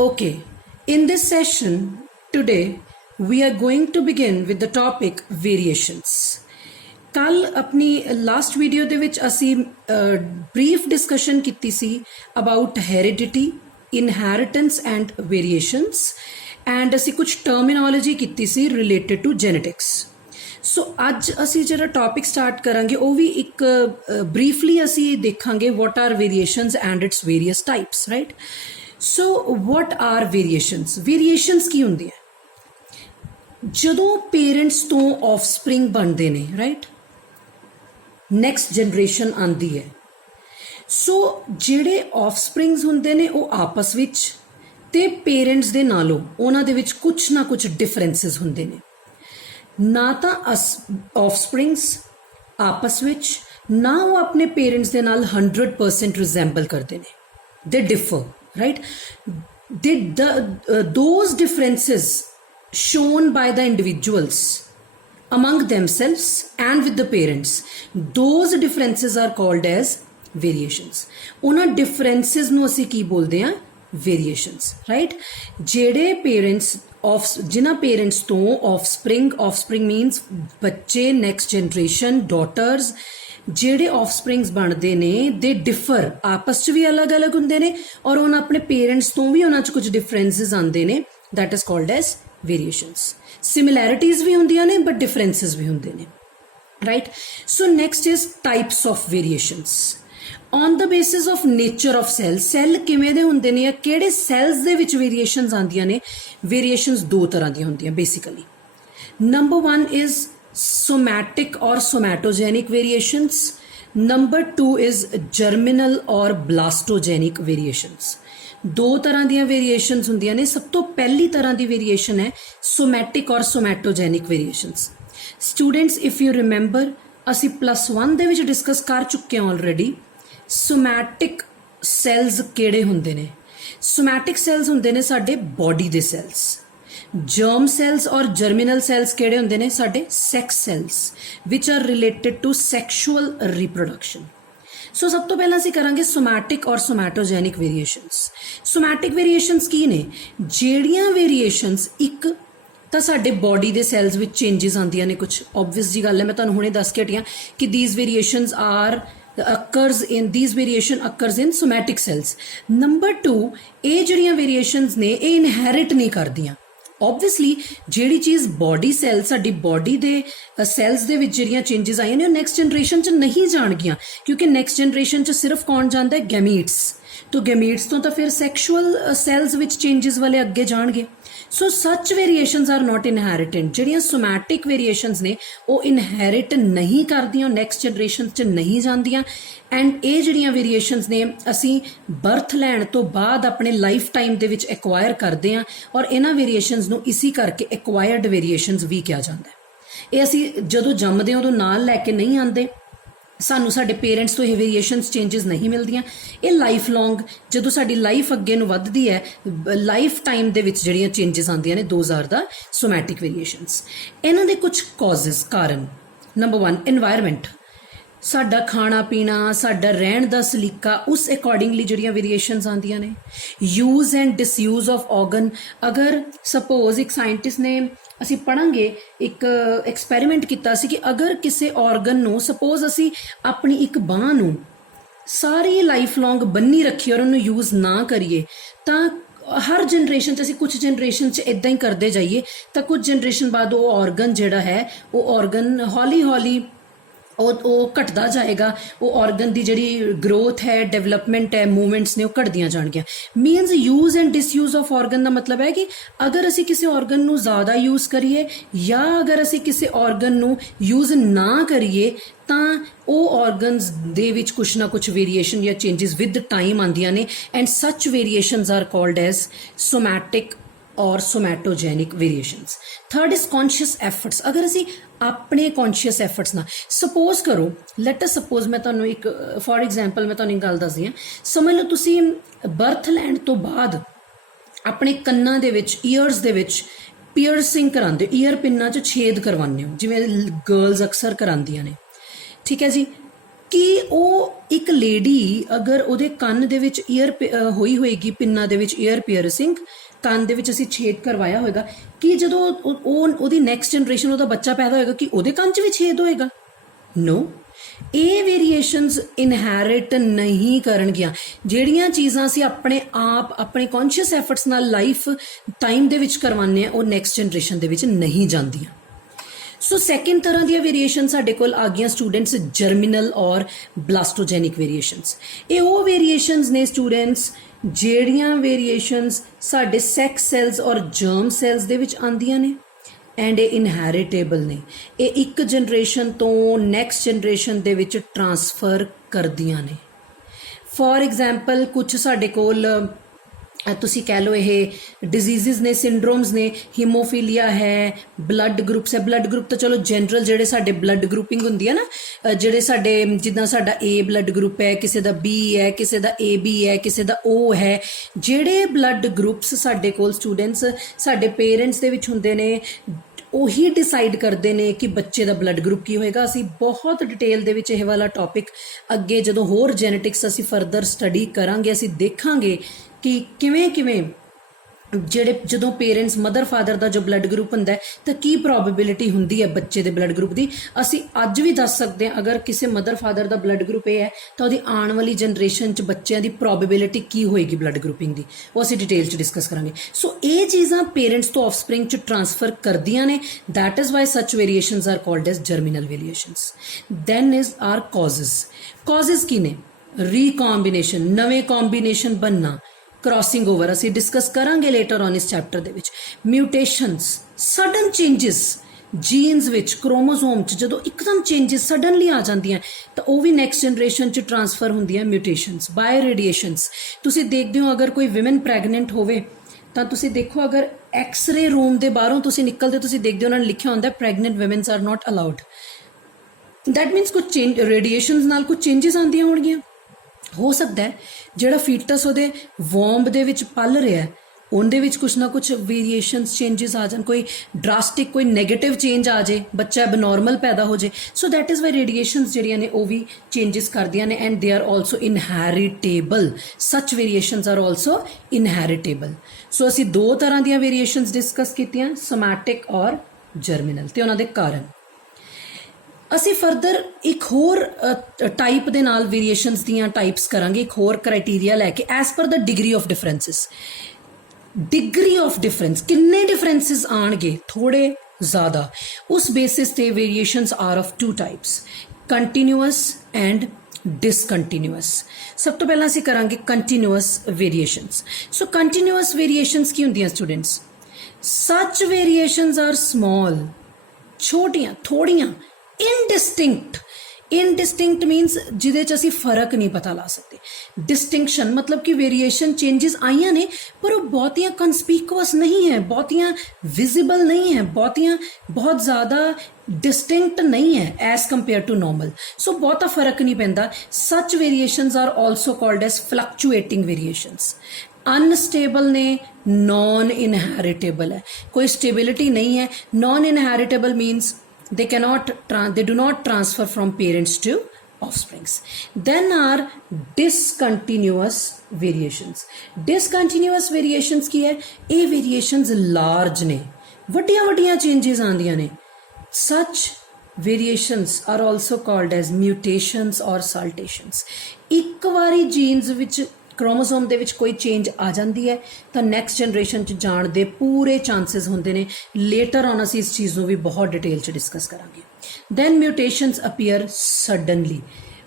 Okay, in this session today we are going to begin with the topic variations. कल अपनी last video ਦੇ ਵਿੱਚ ਅਸੀਂ brief discussion ਕੀਤੀ ਸੀ about heredity, inheritance and variations and ਅਸੀਂ ਕੁਝ ਟਰਮੀਨੋਲੋਜੀ ਕੀਤੀ ਸੀ ਰਿਲੇਟਡ ਟੂ ਜੈਨੇਟਿਕਸ. ਸੋ ਅੱਜ ਅਸੀਂ ਜਿਹੜਾ ਟੌਪਿਕ ਸਟਾਰਟ ਕਰਾਂਗੇ ਉਹ ਵੀ ਇੱਕ ਬਰੀਫਲੀ ਅਸੀਂ ਦੇਖਾਂਗੇ what are variations and its various types, right? So what are variations? Variations ਕੀ ਹੁੰਦੀਆਂ? ਜਦੋਂ ਪੇਰੈਂਟਸ ਤੋਂ ਆਫਸਪ੍ਰਿੰਗ ਬਣਦੇ ਨੇ, ਰਾਈਟ, ਨੈਕਸਟ ਜਨਰੇਸ਼ਨ ਆਉਂਦੀ ਹੈ. ਸੋ ਜਿਹੜੇ ਆਫਸਪ੍ਰਿੰਗਸ ਹੁੰਦੇ ਨੇ ਉਹ ਆਪਸ ਵਿੱਚ ਤੇ ਪੇਰੈਂਟਸ ਦੇ ਨਾਲੋਂ ਉਹਨਾਂ ਦੇ ਵਿੱਚ ਕੁਛ ਨਾ ਕੁਛ ਡਿਫਰੈਂਸਿਸ ਹੁੰਦੇ ਨੇ. ਨਾ ਤਾਂ ਆਫਸਪ੍ਰਿੰਗਸ ਆਪਸ ਵਿੱਚ ਨਾ ਉਹ ਆਪਣੇ ਪੇਰੈਂਟਸ ਦੇ ਨਾਲ 100% ਰਿਜ਼ੈਂਬਲ ਕਰਦੇ ਨੇ. ਦੇ differ, right? those differences shown by the individuals among themselves and with the parents, those differences are called as variations. ਉਹਨਾਂ differences ਨੂੰ ਅਸੀਂ ਕੀ ਬੋਲਦੇ ਹਾਂ? variations, right? ਜਿਹੜੇ parents ਜਿਨ੍ਹਾਂ ਪੇਰੈਂਟਸ ਤੋਂ ਆਫਸਪ੍ਰਿੰਗ ਮੀਨਸ ਬੱਚੇ, ਨੈਕਸਟ ਜਨਰੇਸ਼ਨ, ਡਾਟਰਸ, ਜਿਹੜੇ ਆਫਸਪ੍ਰਿੰਗਸ ਬਣਦੇ ਨੇ ਦੇ ਡਿਫਰ, ਆਪਸ 'ਚ ਵੀ ਅਲੱਗ-ਅਲੱਗ ਹੁੰਦੇ ਨੇ ਔਰ ਉਹਨਾਂ ਆਪਣੇ ਪੇਰੈਂਟਸ ਤੋਂ ਵੀ ਉਹਨਾਂ 'ਚ ਕੁਝ ਡਿਫਰੈਂਸਿਸ ਆਉਂਦੇ ਨੇ. That is called as variations. Similarities ਵੀ ਹੁੰਦੀਆਂ ਨੇ ਬਟ ਡਿਫਰੈਂਸਿਸ ਵੀ ਹੁੰਦੇ ਨੇ, right? So next is types of variations. On the basis of nature of cell ਕਿਵੇਂ ਦੇ ਹੁੰਦੇ ਨੇ ਜਾਂ ਕਿਹੜੇ ਸੈੱਲਸ ਦੇ ਵਿੱਚ ਵੇਰੀਏਸ਼ਨਸ ਆਉਂਦੀਆਂ ਨੇ? ਵੇਰੀਏਸ਼ਨਸ ਦੋ ਤਰ੍ਹਾਂ ਦੀਆਂ ਹੁੰਦੀਆਂ basically. Number 1 is somatic or somatogenic variations. Number 2 is germinal or blastogenic variations. ਦੋ ਤਰ੍ਹਾਂ ਦੀਆਂ ਵੇਰੀਏਸ਼ਨਸ ਹੁੰਦੀਆਂ ਨੇ. ਸਭ ਤੋਂ ਪਹਿਲੀ ਤਰ੍ਹਾਂ ਦੀ ਵੇਰੀਏਸ਼ਨ ਹੈ somatic or somatogenic variations. Students, if you remember, ਅਸੀਂ +1 ਦੇ ਵਿੱਚ ਡਿਸਕਸ ਕਰ ਚੁੱਕੇ ਹਾਂ ਆਲਰੇਡੀ. somatic cells ਕਿਹੜੇ ਹੁੰਦੇ ਨੇ? somatic cells ਹੁੰਦੇ ਨੇ ਸਾਡੇ ਬੋਡੀ ਦੇ ਸੈਲਸ. germ cells और germinal cells ਕਿਹੜੇ ਹੁੰਦੇ ਨੇ? ਸਾਡੇ sex cells which are related to sexual reproduction. ਸੋ ਸਭ ਤੋਂ ਪਹਿਲਾਂ ਅਸੀਂ ਕਰਾਂਗੇ somatic और somatogenic variations. somatic variations ਕੀ ਨੇ? ਜਿਹੜੀਆਂ ਵੇਰੀਏਸ਼ਨਸ ਇੱਕ ਤਾਂ ਸਾਡੇ ਬੋਡੀ ਦੇ ਸੈਲਸ ਵਿੱਚ ਚੇਂਜਸ ਆਉਂਦੀਆਂ ਨੇ. ਕੁਝ ਓਬਵੀਅਸ ਜੀ ਗੱਲ ਹੈ, ਮੈਂ ਤੁਹਾਨੂੰ ਹੁਣੇ ਦੱਸ ਕੇ ਹਟੀਆਂ ਕਿ these variations occurs in somatic cells. Number 2, ਇਹ ਜਿਹੜੀਆਂ ਵੇਰੀਏਸ਼ਨਸ ਨੇ ਇਹ ਇਨਹੈਰਿਟ ਨਹੀਂ ਕਰਦੀਆਂ. ਓਬਵੀਅਸਲੀ ਜਿਹੜੀ ਚੀਜ਼ ਬੋਡੀ ਸੈਲ, ਸਾਡੀ ਬੋਡੀ ਦੇ ਸੈਲਸ ਦੇ ਵਿੱਚ ਜਿਹੜੀਆਂ ਚੇਂਜਸ ਆਈਆਂ ਨੇ ਉਹ ਨੈਕਸਟ ਜਨਰੇਸ਼ਨ 'ਚ ਨਹੀਂ ਜਾਣਗੀਆਂ, ਕਿਉਂਕਿ ਨੈਕਸਟ ਜਨਰੇਸ਼ਨ 'ਚ ਸਿਰਫ ਕੌਣ ਜਾਂਦਾ ਹੈ? ਗੈਮੀਟਸ. ਤੋਂ ਗੈਮੀਟਸ ਤੋਂ ਤਾਂ ਫਿਰ ਸੈਕਸ਼ੂਅਲ ਸੈਲਸ ਵਿੱਚ ਚੇਂਜਸ ਵਾਲੇ ਅੱਗੇ ਜਾਣਗੇ. ਸੋ ਸੱਚ ਵੇਰੀਏਸ਼ਨਸ ਆਰ ਨਾਟ ਇਨਹੈਰੀਟੈਂਟ. ਜਿਹੜੀਆਂ ਸੋਮੈਟਿਕ ਵੇਰੀਏਸ਼ਨਸ ਨੇ ਉਹ ਇਨਹੈਰਿਟ ਨਹੀਂ ਕਰਦੀਆਂ, ਨੈਕਸਟ ਜਨਰੇਸ਼ਨ 'ਚ ਨਹੀਂ ਜਾਂਦੀਆਂ. ਐਂਡ ਇਹ ਜਿਹੜੀਆਂ ਵੇਰੀਏਸ਼ਨਸ ਨੇ ਅਸੀਂ ਬਰਥ ਲੈਣ ਤੋਂ ਬਾਅਦ ਆਪਣੇ ਲਾਈਫ ਟਾਈਮ ਦੇ ਵਿੱਚ ਐਕਵਾਇਰ ਕਰਦੇ ਹਾਂ ਔਰ ਇਹਨਾਂ ਵੇਰੀਏਸ਼ਨਸ ਨੂੰ ਇਸੀ ਕਰਕੇ ਐਕਵਾਇਰਡ ਵੇਰੀਏਸ਼ਨਸ ਵੀ ਕਿਹਾ ਜਾਂਦਾ ਹੈ. ਇਹ ਅਸੀਂ ਜਦੋਂ ਜੰਮਦੇ ਹਾਂ ਉਦੋਂ ਨਾਲ ਲੈ ਕੇ ਨਹੀਂ ਆਉਂਦੇ, ਸਾਨੂੰ ਸਾਡੇ ਪੇਰੈਂਟਸ ਤੋਂ ਇਹ ਵੇਰੀਏਸ਼ਨਸ ਚੇਂਜਸ ਨਹੀਂ ਮਿਲਦੀਆਂ. ਇਹ ਲਾਈਫ ਲੌਂਗ ਜਦੋਂ ਸਾਡੀ ਲਾਈਫ ਅੱਗੇ ਨੂੰ ਵੱਧਦੀ ਹੈ, ਲਾਈਫ ਟਾਈਮ ਦੇ ਵਿੱਚ ਜਿਹੜੀਆਂ ਚੇਂਜਸ ਆਉਂਦੀਆਂ ਨੇ, those R the somatic variations. ਇਹਨਾਂ ਦੇ ਕੁਝ ਕਾਜ਼ਸ, ਕਾਰਨ. Number 1, environment. ਸਾਡਾ ਖਾਣਾ ਪੀਣਾ, ਸਾਡਾ ਰਹਿਣ ਦਾ ਸਲੀਕਾ, ਉਸ ਅਕੋਰਡਿੰਗਲੀ ਜਿਹੜੀਆਂ ਵੇਰੀਏਸ਼ਨਸ ਆਉਂਦੀਆਂ ਨੇ. Use and disuse of organ. ਅਗਰ ਸਪੋਜ਼ ਇੱਕ ਸਾਇੰਟਿਸਟ ਨੇ, ਅਸੀਂ ਪੜ੍ਹਾਂਗੇ, ਇੱਕ ਐਕਸਪੈਰੀਮੈਂਟ ਕੀਤਾ ਸੀ ਕਿ ਅਗਰ ਕਿਸੇ ਆਰਗਨ ਨੂੰ, ਸਪੋਜ਼ ਅਸੀਂ ਆਪਣੀ ਇੱਕ ਬਾਂਹ ਨੂੰ ਸਾਰੀ ਲਾਈਫ ਲੌਂਗ ਬੰਨੀ ਰੱਖੀਏ ਔਰ ਉਹਨੂੰ ਯੂਜ਼ ਨਾ ਕਰੀਏ ਤਾਂ ਹਰ ਜਨਰੇਸ਼ਨ 'ਚ ਅਸੀਂ ਕੁਝ ਜਨਰੇਸ਼ਨ 'ਚ ਇੱਦਾਂ ਹੀ ਕਰਦੇ ਜਾਈਏ ਤਾਂ ਕੁਝ ਜਨਰੇਸ਼ਨ ਬਾਅਦ ਉਹ ਆਰਗਨ ਜਿਹੜਾ ਹੈ ਉਹ ਆਰਗਨ ਹੌਲੀ ਹੌਲੀ ਉਹ ਘਟਦਾ ਜਾਏਗਾ. ਉਹ ਆਰਗਨ ਦੀ ਜਿਹੜੀ ਗਰੋਥ ਹੈ, ਡਿਵੈਲਪਮੈਂਟ ਹੈ, ਮੂਵਮੈਂਟਸ ਨੇ ਉਹ ਘਟਦੀਆਂ ਜਾਣਗੀਆਂ. Means use and disuse of organ ਦਾ ਮਤਲਬ ਹੈ ਕਿ ਅਗਰ ਅਸੀਂ ਕਿਸੇ ਆਰਗਨ ਨੂੰ ਜ਼ਿਆਦਾ ਯੂਜ਼ ਕਰੀਏ ਜਾਂ ਅਗਰ ਅਸੀਂ ਕਿਸੇ ਆਰਗਨ ਨੂੰ ਯੂਜ਼ ਨਾ ਕਰੀਏ ਤਾਂ ਉਹ ਆਰਗਨਸ ਦੇ ਵਿੱਚ ਕੁਛ ਨਾ ਕੁਛ ਵੇਰੀਏਸ਼ਨ ਜਾਂ ਚੇਂਜਸ ਵਿਦ ਟਾਈਮ ਆਉਂਦੀਆਂ ਨੇ. And such variations are called as somatic or somatogenic variations. Third is conscious efforts. ਅਗਰ ਅਸੀਂ ਆਪਣੇ conscious efforts ਨਾਲ, ਸਪੋਜ਼ ਕਰੋ, ਲੈਟ ਅਸ ਸਪੋਜ਼, ਮੈਂ ਤੁਹਾਨੂੰ ਇੱਕ ਫੋਰ ਐਗਜ਼ਾਮਪਲ ਮੈਂ ਤੁਹਾਨੂੰ ਇੱਕ ਗੱਲ ਦੱਸਦੀ ਹਾਂ. ਸਮਝ ਲਓ ਤੁਸੀਂ ਬਰਥ ਲੈਣ ਤੋਂ ਬਾਅਦ ਆਪਣੇ ਕੰਨਾਂ ਦੇ ਵਿੱਚ, ਈਅਰਸ ਦੇ ਵਿੱਚ ਪੀਅਰਸਿੰਗ ਕਰਾਉਂਦੇ, ਈਅਰ ਪਿੰਨਾਂ 'ਚ ਛੇਦ ਕਰਵਾਉਂਦੇ ਹੋ, ਜਿਵੇਂ ਗਰਲਸ ਅਕਸਰ ਕਰਾਉਂਦੀਆਂ ਨੇ, ਠੀਕ ਹੈ ਜੀ? ਕਿ ਉਹ ਇੱਕ ਲੇਡੀ ਅਗਰ ਉਹਦੇ ਕੰਨ ਦੇ ਵਿੱਚ ਈਅਰ ਹੋਈ ਹੋਏਗੀ, ਪਿੰਨਾਂ ਦੇ ਵਿੱਚ ਈਅਰ ਪੀਅਰਸਿੰਗ, ਕੰਨ ਦੇ ਵਿੱਚ ਅਸੀਂ ਛੇਦ ਕਰਵਾਇਆ ਹੋਏਗਾ, ਕਿ ਜਦੋਂ ਉਹਦੀ ਨੈਕਸਟ ਜਨਰੇਸ਼ਨ, ਉਹਦਾ ਬੱਚਾ ਪੈਦਾ ਹੋਏਗਾ, ਕਿ ਉਹਦੇ ਕੰਨ 'ਚ ਵੀ ਛੇਦ ਹੋਏਗਾ? ਨੋ, ਇਹ ਵੇਰੀਏਸ਼ਨਸ ਇਨਹੈਰਿਟ ਨਹੀਂ ਕਰਨਗੀਆਂ। ਜਿਹੜੀਆਂ ਚੀਜ਼ਾਂ ਅਸੀਂ ਆਪਣੇ ਆਪ ਆਪਣੇ ਕੌਨਸ਼ੀਅਸ ਐਫਰਟਸ ਨਾਲ ਲਾਈਫ ਟਾਈਮ ਦੇ ਵਿੱਚ ਕਰਵਾਉਂਦੇ ਆ, ਉਹ ਨੈਕਸਟ ਜਨਰੇਸ਼ਨ ਦੇ ਵਿੱਚ ਨਹੀਂ ਜਾਂਦੀਆਂ। ਸੋ ਸੈਕਿੰਡ ਤਰ੍ਹਾਂ ਦੀਆਂ ਵੇਰੀਏਸ਼ਨ ਸਾਡੇ ਕੋਲ ਆ ਗਈਆਂ ਸਟੂਡੈਂਟਸ, ਜਰਮੀਨਲ ਔਰ ਬਲਾਸਟੋਜੈਨਿਕ ਵੇਰੀਏਸ਼ਨਸ। ਇਹ ਉਹ ਵੇਰੀਏਸ਼ਨਸ ਨੇ ਸਟੂਡੈਂਟਸ ਜਿਹੜੀਆਂ ਵੇਰੀਏਸ਼ਨਸ ਸਾਡੇ ਸੈਕਸ ਸੈਲਸ ਔਰ ਜਰਮ ਸੈਲਸ ਦੇ ਵਿੱਚ ਆਉਂਦੀਆਂ ਨੇ, ਐਂਡ ਇਹ ਇਨਹੈਰਿਟੇਬਲ ਨੇ। ਇਹ ਇੱਕ ਜਨਰੇਸ਼ਨ ਤੋਂ ਨੈਕਸਟ ਜਨਰੇਸ਼ਨ ਦੇ ਵਿੱਚ ਟਰਾਂਸਫਰ ਕਰਦੀਆਂ ਨੇ। ਫੋਰ ਐਗਜ਼ਾਮਪਲ ਕੁਝ ਸਾਡੇ ਕੋਲ ਤੁਸੀਂ ਕਹਿ ਲਓ ਇਹ ਡਿਜ਼ੀਜ਼ਸ ਨੇ, ਸਿੰਡਰੋਮਸ ਨੇ, ਹੀਮੋਫੀਲੀਆ ਹੈ, ਬਲੱਡ ਗਰੁੱਪਸ ਹੈ। ਬਲੱਡ ਗਰੁੱਪ ਤਾਂ ਚਲੋ ਜਨਰਲ ਜਿਹੜੇ ਸਾਡੇ ਬਲੱਡ ਗਰੁੱਪਿੰਗ ਹੁੰਦੀ ਹੈ ਨਾ, ਜਿਹੜੇ ਸਾਡੇ ਜਿੱਦਾਂ ਸਾਡਾ A ਬਲੱਡ ਗਰੁੱਪ ਹੈ, ਕਿਸੇ ਦਾ B ਹੈ, ਕਿਸੇ ਦਾ AB ਹੈ, ਕਿਸੇ ਦਾ O ਹੈ। ਜਿਹੜੇ ਬਲੱਡ ਗਰੁੱਪਸ ਸਾਡੇ ਕੋਲ ਸਟੂਡੈਂਟਸ ਸਾਡੇ ਪੇਰੈਂਟਸ ਦੇ ਵਿੱਚ ਹੁੰਦੇ ਨੇ, ਉਹੀ ਡਿਸਾਈਡ ਕਰਦੇ ਨੇ ਕਿ ਬੱਚੇ ਦਾ ਬਲੱਡ ਗਰੁੱਪ ਕੀ ਹੋਏਗਾ। ਅਸੀਂ ਬਹੁਤ ਡਿਟੇਲ ਦੇ ਵਿੱਚ ਇਹ ਵਾਲਾ ਟੌਪਿਕ ਅੱਗੇ ਜਦੋਂ ਹੋਰ ਜੈਨੇਟਿਕਸ ਅਸੀਂ ਫਰਦਰ ਸਟੱਡੀ ਕਰਾਂਗੇ, ਅਸੀਂ ਦੇਖਾਂਗੇ ਕਿ ਕਿਵੇਂ ਜਿਹੜੇ ਜਦੋਂ ਪੇਰੈਂਟਸ ਮਦਰ ਫਾਦਰ ਦਾ ਜੋ ਬਲੱਡ ਗਰੁੱਪ ਹੁੰਦਾ ਹੈ ਤਾਂ ਕੀ ਪ੍ਰੋਬੇਬਿਲਿਟੀ ਹੁੰਦੀ ਹੈ ਬੱਚੇ ਦੇ ਬਲੱਡ ਗਰੁੱਪ ਦੀ। ਅਸੀਂ ਅੱਜ ਵੀ ਦੱਸ ਸਕਦੇ ਹਾਂ ਅਗਰ ਕਿਸੇ ਮਦਰ ਫਾਦਰ ਦਾ ਬਲੱਡ ਗਰੁੱਪ ਇਹ ਹੈ ਤਾਂ ਉਹਦੀ ਆਉਣ ਵਾਲੀ ਜਨਰੇਸ਼ਨ 'ਚ ਬੱਚਿਆਂ ਦੀ ਪ੍ਰੋਬੇਬਿਲਿਟੀ ਕੀ ਹੋਏਗੀ ਬਲੱਡ ਗਰੁੱਪਿੰਗ ਦੀ, ਉਹ ਅਸੀਂ ਡਿਟੇਲ 'ਚ ਡਿਸਕਸ ਕਰਾਂਗੇ। ਸੋ ਇਹ ਚੀਜ਼ਾਂ ਪੇਰੈਂਟਸ ਤੋਂ ਆਫਸਪ੍ਰਿੰਗ 'ਚ ਟਰਾਂਸਫਰ ਕਰਦੀਆਂ ਨੇ। That is why such variations are called as germinal variations. Then is are causes ਕੀ ਨੇ? ਰੀਕॉम्बिनेशन, ਨਵੇਂ ਕੰਬੀਨੇਸ਼ਨ ਬਣਨਾ, क्रॉसिंग ओवर ਅਸੀਂ डिस्कस करांगे लेटर ऑन इस चैप्टर ਦੇ ਵਿੱਚ। म्यूटेशंस, सडन चेंजेस जीन्स ਵਿੱਚ, क्रोमोसोम 'ਚ ਜਦੋਂ ਇੱਕਦਮ ਚੇਂजेस ਸਡਨਲੀ ਆ ਜਾਂਦੀਆਂ ਤਾਂ ਉਹ ਵੀ ਨੈਕਸਟ ਜਨਰੇਸ਼ਨ 'ਚ ਟਰਾਂਸਫਰ ਹੁੰਦੀਆਂ। म्यूटेशंस, बाय रेडिएशंस, ਤੁਸੀਂ ਦੇਖਦੇ ਹੋ ਅਗਰ ਕੋਈ ਵਿਮਨ ਪ੍ਰੈਗਨੈਂਟ ਹੋਵੇ ਤਾਂ ਤੁਸੀਂ ਦੇਖੋ ਅਗਰ ਐਕਸ-ਰੇ ਰੂਮ ਦੇ ਬਾਹਰੋਂ ਤੁਸੀਂ ਨਿਕਲਦੇ ਤੁਸੀਂ ਦੇਖਦੇ ਹੋ ਉਹਨਾਂ ਨੇ ਲਿਖਿਆ ਹੁੰਦਾ pregnant women's are not allowed. That means ਕੁਝ ਚੇਂਜ ਰੇਡੀਏਸ਼ਨਸ ਨਾਲ ਕੁਝ ਚੇਂजेस ਆਉਂਦੀਆਂ ਹੋਣਗੀਆਂ। ਹੋ ਸਕਦਾ ਹੈ ਜਿਹੜਾ ਫੀਟਸ ਉਹਦੇ ਵੋਂਬ ਦੇ ਵਿੱਚ ਪਲ ਰਿਹਾ ਉਹਦੇ ਵਿੱਚ ਕੁਛ ਨਾ ਕੁਛ ਵੇਰੀਏਸ਼ਨਸ ਚੇਂजेस ਆ ਜਾਣ, ਕੋਈ ਡਰਾਸਟਿਕ ਕੋਈ ਨੈਗੇਟਿਵ ਚੇਂਜ ਆ ਜੇ, ਬੱਚਾ ਐਬਨੋਰਮਲ ਪੈਦਾ ਹੋ ਜੇ। So that is Y radiations ਜਿਹੜੀਆਂ ਨੇ ਉਹ ਵੀ ਚੇਂजेस ਕਰਦੀਆਂ ਨੇ and they R also inheritable. Such variations are also inheritable. So ਅਸੀਂ ਦੋ ਤਰ੍ਹਾਂ ਦੀਆਂ ਵੇਰੀਏਸ਼ਨਸ ਡਿਸਕਸ ਕੀਤੀਆਂ, ਸੋਮੈਟਿਕ ਔਰ ਜਰਮੀਨਲ, ਤੇ ਉਹਨਾਂ ਦੇ ਕਾਰਨ। ਅਸੀਂ ਫਰਦਰ ਇੱਕ ਹੋਰ ਟਾਈਪ ਦੇ ਨਾਲ ਵੇਰੀਏਸ਼ਨਸ ਦੀਆਂ ਟਾਈਪਸ ਕਰਾਂਗੇ, ਇੱਕ ਹੋਰ ਕ੍ਰਾਈਟੇਰੀਆ ਲੈ ਕੇ as per the degree of differences. Degree of difference, ਕਿੰਨੇ ਡਿਫਰੈਂਸਿਸ ਆਣਗੇ, ਥੋੜੇ ਜ਼ਿਆਦਾ, ਉਸ ਬੇਸਿਸ ਤੇ variations are of two types, continuous and discontinuous. ਸਭ ਤੋਂ ਪਹਿਲਾਂ ਅਸੀਂ ਕਰਾਂਗੇ continuous variations. So continuous variations ਕੀ ਹੁੰਦੀਆਂ ਸਟੂਡੈਂਟਸ? ਸੱਚ ਵੇਰੀਏਸ਼ਨਸ ਆਰ ਸਮਾਲ, ਛੋਟੀਆਂ, ਥੋੜੀਆਂ, ਇਨਡਿਸਟਿੰਕਟ ਮੀਨਸ ਜਿਹਦੇ 'ਚ ਅਸੀਂ ਫਰਕ ਨਹੀਂ ਪਤਾ ਲਾ ਸਕਦੇ। ਡਿਸਟਿੰਕਸ਼ਨ ਮਤਲਬ ਕਿ ਵੇਰੀਏਸ਼ਨ ਚੇਂजेस ਆਈਆਂ ਨੇ ਪਰ ਉਹ ਬਹੁਤੀਆਂ ਕਨਸਪੀਕੂਅਸ ਨਹੀਂ ਹੈ, ਬਹੁਤੀਆਂ ਵਿਜ਼ੀਬਲ ਨਹੀਂ ਹੈ, ਬਹੁਤ ਜ਼ਿਆਦਾ ਡਿਸਟਿੰਕਟ ਨਹੀਂ ਹੈ as compare to normal. So ਬਹੁਤਾ ਫਰਕ ਨਹੀਂ ਪੈਂਦਾ। Such variations are also called as fluctuating variations. Unstable ਨੇ, ਨॉन ਇਨਹੈਰਿਟੇਬਲ ਹੈ, ਕੋਈ ਸਟੇਬਿਲਿਟੀ ਨਹੀਂ ਹੈ। Non inheritable means they do not transfer from parents to offsprings. Then are discontinuous variations. Discontinuous variations ਕੀ ਹੈ? ਇਹ variations large ਨੇ, ਵੱਡੀਆਂ changes ਆਉਂਦੀਆਂ ਨੇ। Such variations are also called as mutations or saltations. ਇੱਕ ਵਾਰੀ genes ਵਿੱਚ ਕ੍ਰੋਮੋਸੋਮ ਦੇ ਵਿੱਚ ਕੋਈ ਚੇਂਜ ਆ ਜਾਂਦੀ ਹੈ ਤਾਂ ਨੈਕਸਟ ਜਨਰੇਸ਼ਨ 'ਚ ਜਾਣ ਦੇ ਪੂਰੇ ਚਾਂਸਸ ਹੁੰਦੇ ਨੇ। ਲੇਟਰ ਔਨ ਅਸੀਂ ਇਸ ਚੀਜ਼ ਨੂੰ ਵੀ ਬਹੁਤ ਡਿਟੇਲ 'ਚ ਡਿਸਕਸ ਕਰਾਂਗੇ। Then mutations appear suddenly.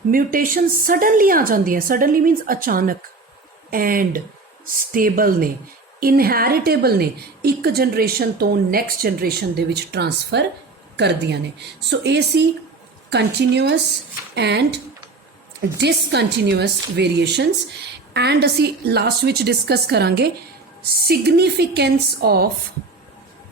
Mutation suddenly ਆ ਜਾਂਦੀਆਂ, ਸਡਨਲੀ ਮੀਨਸ ਅਚਾਨਕ, ਐਂਡ ਸਟੇਬਲ ਨੇ, ਇਨਹੈਰਿਟੇਬਲ ਨੇ, ਇੱਕ ਜਨਰੇਸ਼ਨ ਤੋਂ ਨੈਕਸਟ ਜਨਰੇਸ਼ਨ ਦੇ ਵਿੱਚ ਟਰਾਂਸਫਰ ਕਰਦੀਆਂ ਨੇ। ਸੋ ਇਹ ਸੀ ਕੰਟੀਨਿਊਅਸ ਐਂਡ ਡਿਸਕੰਟੀਨਿਊਅਸ ਵੇਰੀਏਸ਼ਨਸ। ਐਂਡ ਅਸੀਂ ਲਾਸਟ ਵਿੱਚ ਡਿਸਕਸ ਕਰਾਂਗੇ ਸਿਗਨੀਫਿਕੈਂਸ ਆਫ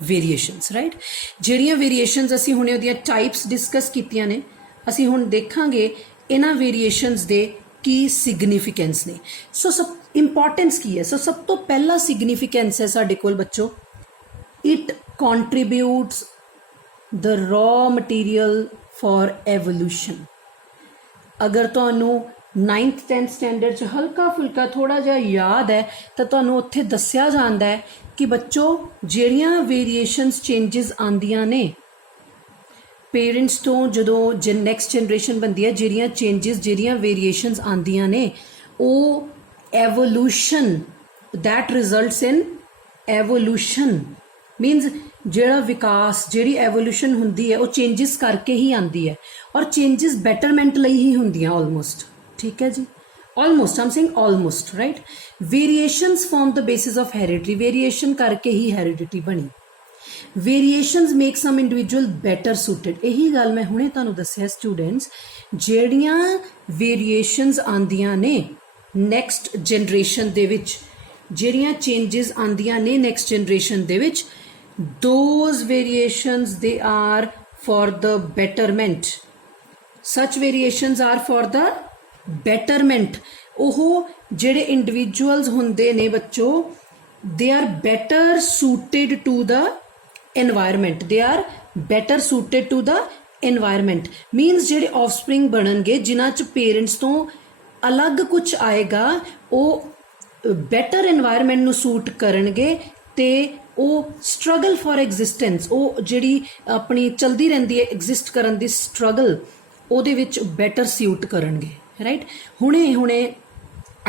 ਵੇਰੀਏਸ਼ਨਸ, ਰਾਈਟ। ਜਿਹੜੀਆਂ ਵੇਰੀਏਸ਼ਨਸ ਅਸੀਂ ਹੁਣੇ ਉਹਦੀਆਂ ਟਾਈਪਸ ਡਿਸਕਸ ਕੀਤੀਆਂ ਨੇ, ਅਸੀਂ ਹੁਣ ਦੇਖਾਂਗੇ ਇਹਨਾਂ ਵੇਰੀਏਸ਼ਨਸ ਦੇ ਕੀ ਸਿਗਨੀਫਿਕੈਂਸ ਨੇ। ਸੋ ਸਭ ਇੰਪੋਰਟੈਂਸ ਕੀ ਹੈ? ਸੋ ਸਭ ਤੋਂ ਪਹਿਲਾ ਸਿਗਨੀਫਿਕੈਂਸ ਹੈ ਸਾਡੇ ਕੋਲ ਬੱਚੋ, it contributes the raw material for evolution. ਅਗਰ ਤੁਹਾਨੂੰ 9th 10th ਸਟੈਂਡਰਡ 'ਚ ਹਲਕਾ ਫੁਲਕਾ ਥੋੜਾ ਜਿਹਾ ਯਾਦ ਹੈ ਤਾਂ ਤੁਹਾਨੂੰ ਉੱਥੇ ਦੱਸਿਆ ਜਾਂਦਾ ਹੈ ਕਿ ਬੱਚੋ ਜਿਹੜੀਆਂ ਵੇਰੀਏਸ਼ਨਸ ਚੇਂਜਸ ਆਉਂਦੀਆਂ ਨੇ ਪੇਰੈਂਟਸ ਤੋਂ ਜਦੋਂ ਨੈਕਸਟ ਜਨਰੇਸ਼ਨ ਬਣਦੀ ਹੈ, ਜਿਹੜੀਆਂ ਚੇਂਜਸ ਜਿਹੜੀਆਂ ਵੇਰੀਏਸ਼ਨਸ ਆਉਂਦੀਆਂ ਨੇ ਉਹ evolution that results in evolution means ਜਿਹੜਾ ਵਿਕਾਸ ਜਿਹੜੀ ਐਵੋਲੂਸ਼ਨ ਹੁੰਦੀ ਹੈ ਉਹ ਚੇਂਜਸ ਕਰਕੇ ਹੀ ਆਉਂਦੀ ਹੈ ਔਰ ਚੇਂਜਸ ਬੈਟਰਮੈਂਟ ਲਈ ਹੀ ਹੁੰਦੀਆਂ ਆਲਮੋਸਟ। ਠੀਕ ਹੈ ਜੀ, almost I'm saying almost right। variations form the basis of heredity, variation ਕਰਕੇ ਹੀ heredity ਬਣੀ। variations make some individual better suited, ਇਹੀ ਗੱਲ ਮੈਂ ਹੁਣੇ ਤੁਹਾਨੂੰ ਦੱਸਿਆ ਸਟੂਡੈਂਟਸ, ਜਿਹੜੀਆਂ ਵੇਰੀਏਸ਼ਨਸ ਆਉਂਦੀਆਂ ਨੇ ਨੈਕਸਟ ਜਨਰੇਸ਼ਨ ਦੇ ਵਿੱਚ, ਜਿਹੜੀਆਂ ਚੇਂਜਸ ਆਉਂਦੀਆਂ ਨੇ ਨੈਕਸਟ ਜਨਰੇਸ਼ਨ ਦੇ ਵਿੱਚ, those variations they are for the betterment, such variations are for the betterment। ਉਹ ਜਿਹੜੇ ਇੰਡੀਵਿਜੂਅਲਸ ਹੁੰਦੇ ਨੇ ਬੱਚੋ they are better suited to the environment, they are better suited to the environment means ਜਿਹੜੇ offspring ਬਣਨਗੇ ਜਿਨ੍ਹਾਂ ਚ ਪੇਰੈਂਟਸ ਤੋਂ ਅਲੱਗ ਕੁਝ ਆਏਗਾ ਉਹ ਬੈਟਰ এনवायरमेंट ਨੂੰ ਸੂਟ ਕਰਨਗੇ ਤੇ ਉਹ ਸਟਰਗਲ ਫॉर ਐਗਜ਼ਿਸਟੈਂਸ, ਉਹ ਜਿਹੜੀ ਆਪਣੀ ਚਲਦੀ ਰਹਿੰਦੀ ਹੈ ਐਗਜ਼ਿਸਟ ਕਰਨ ਦੀ ਸਟਰਗਲ, ਉਹਦੇ ਵਿੱਚ ਬੈਟਰ ਸਿਊਟ ਕਰਨਗੇ ਰਾਈਟ। ਹੁਣੇ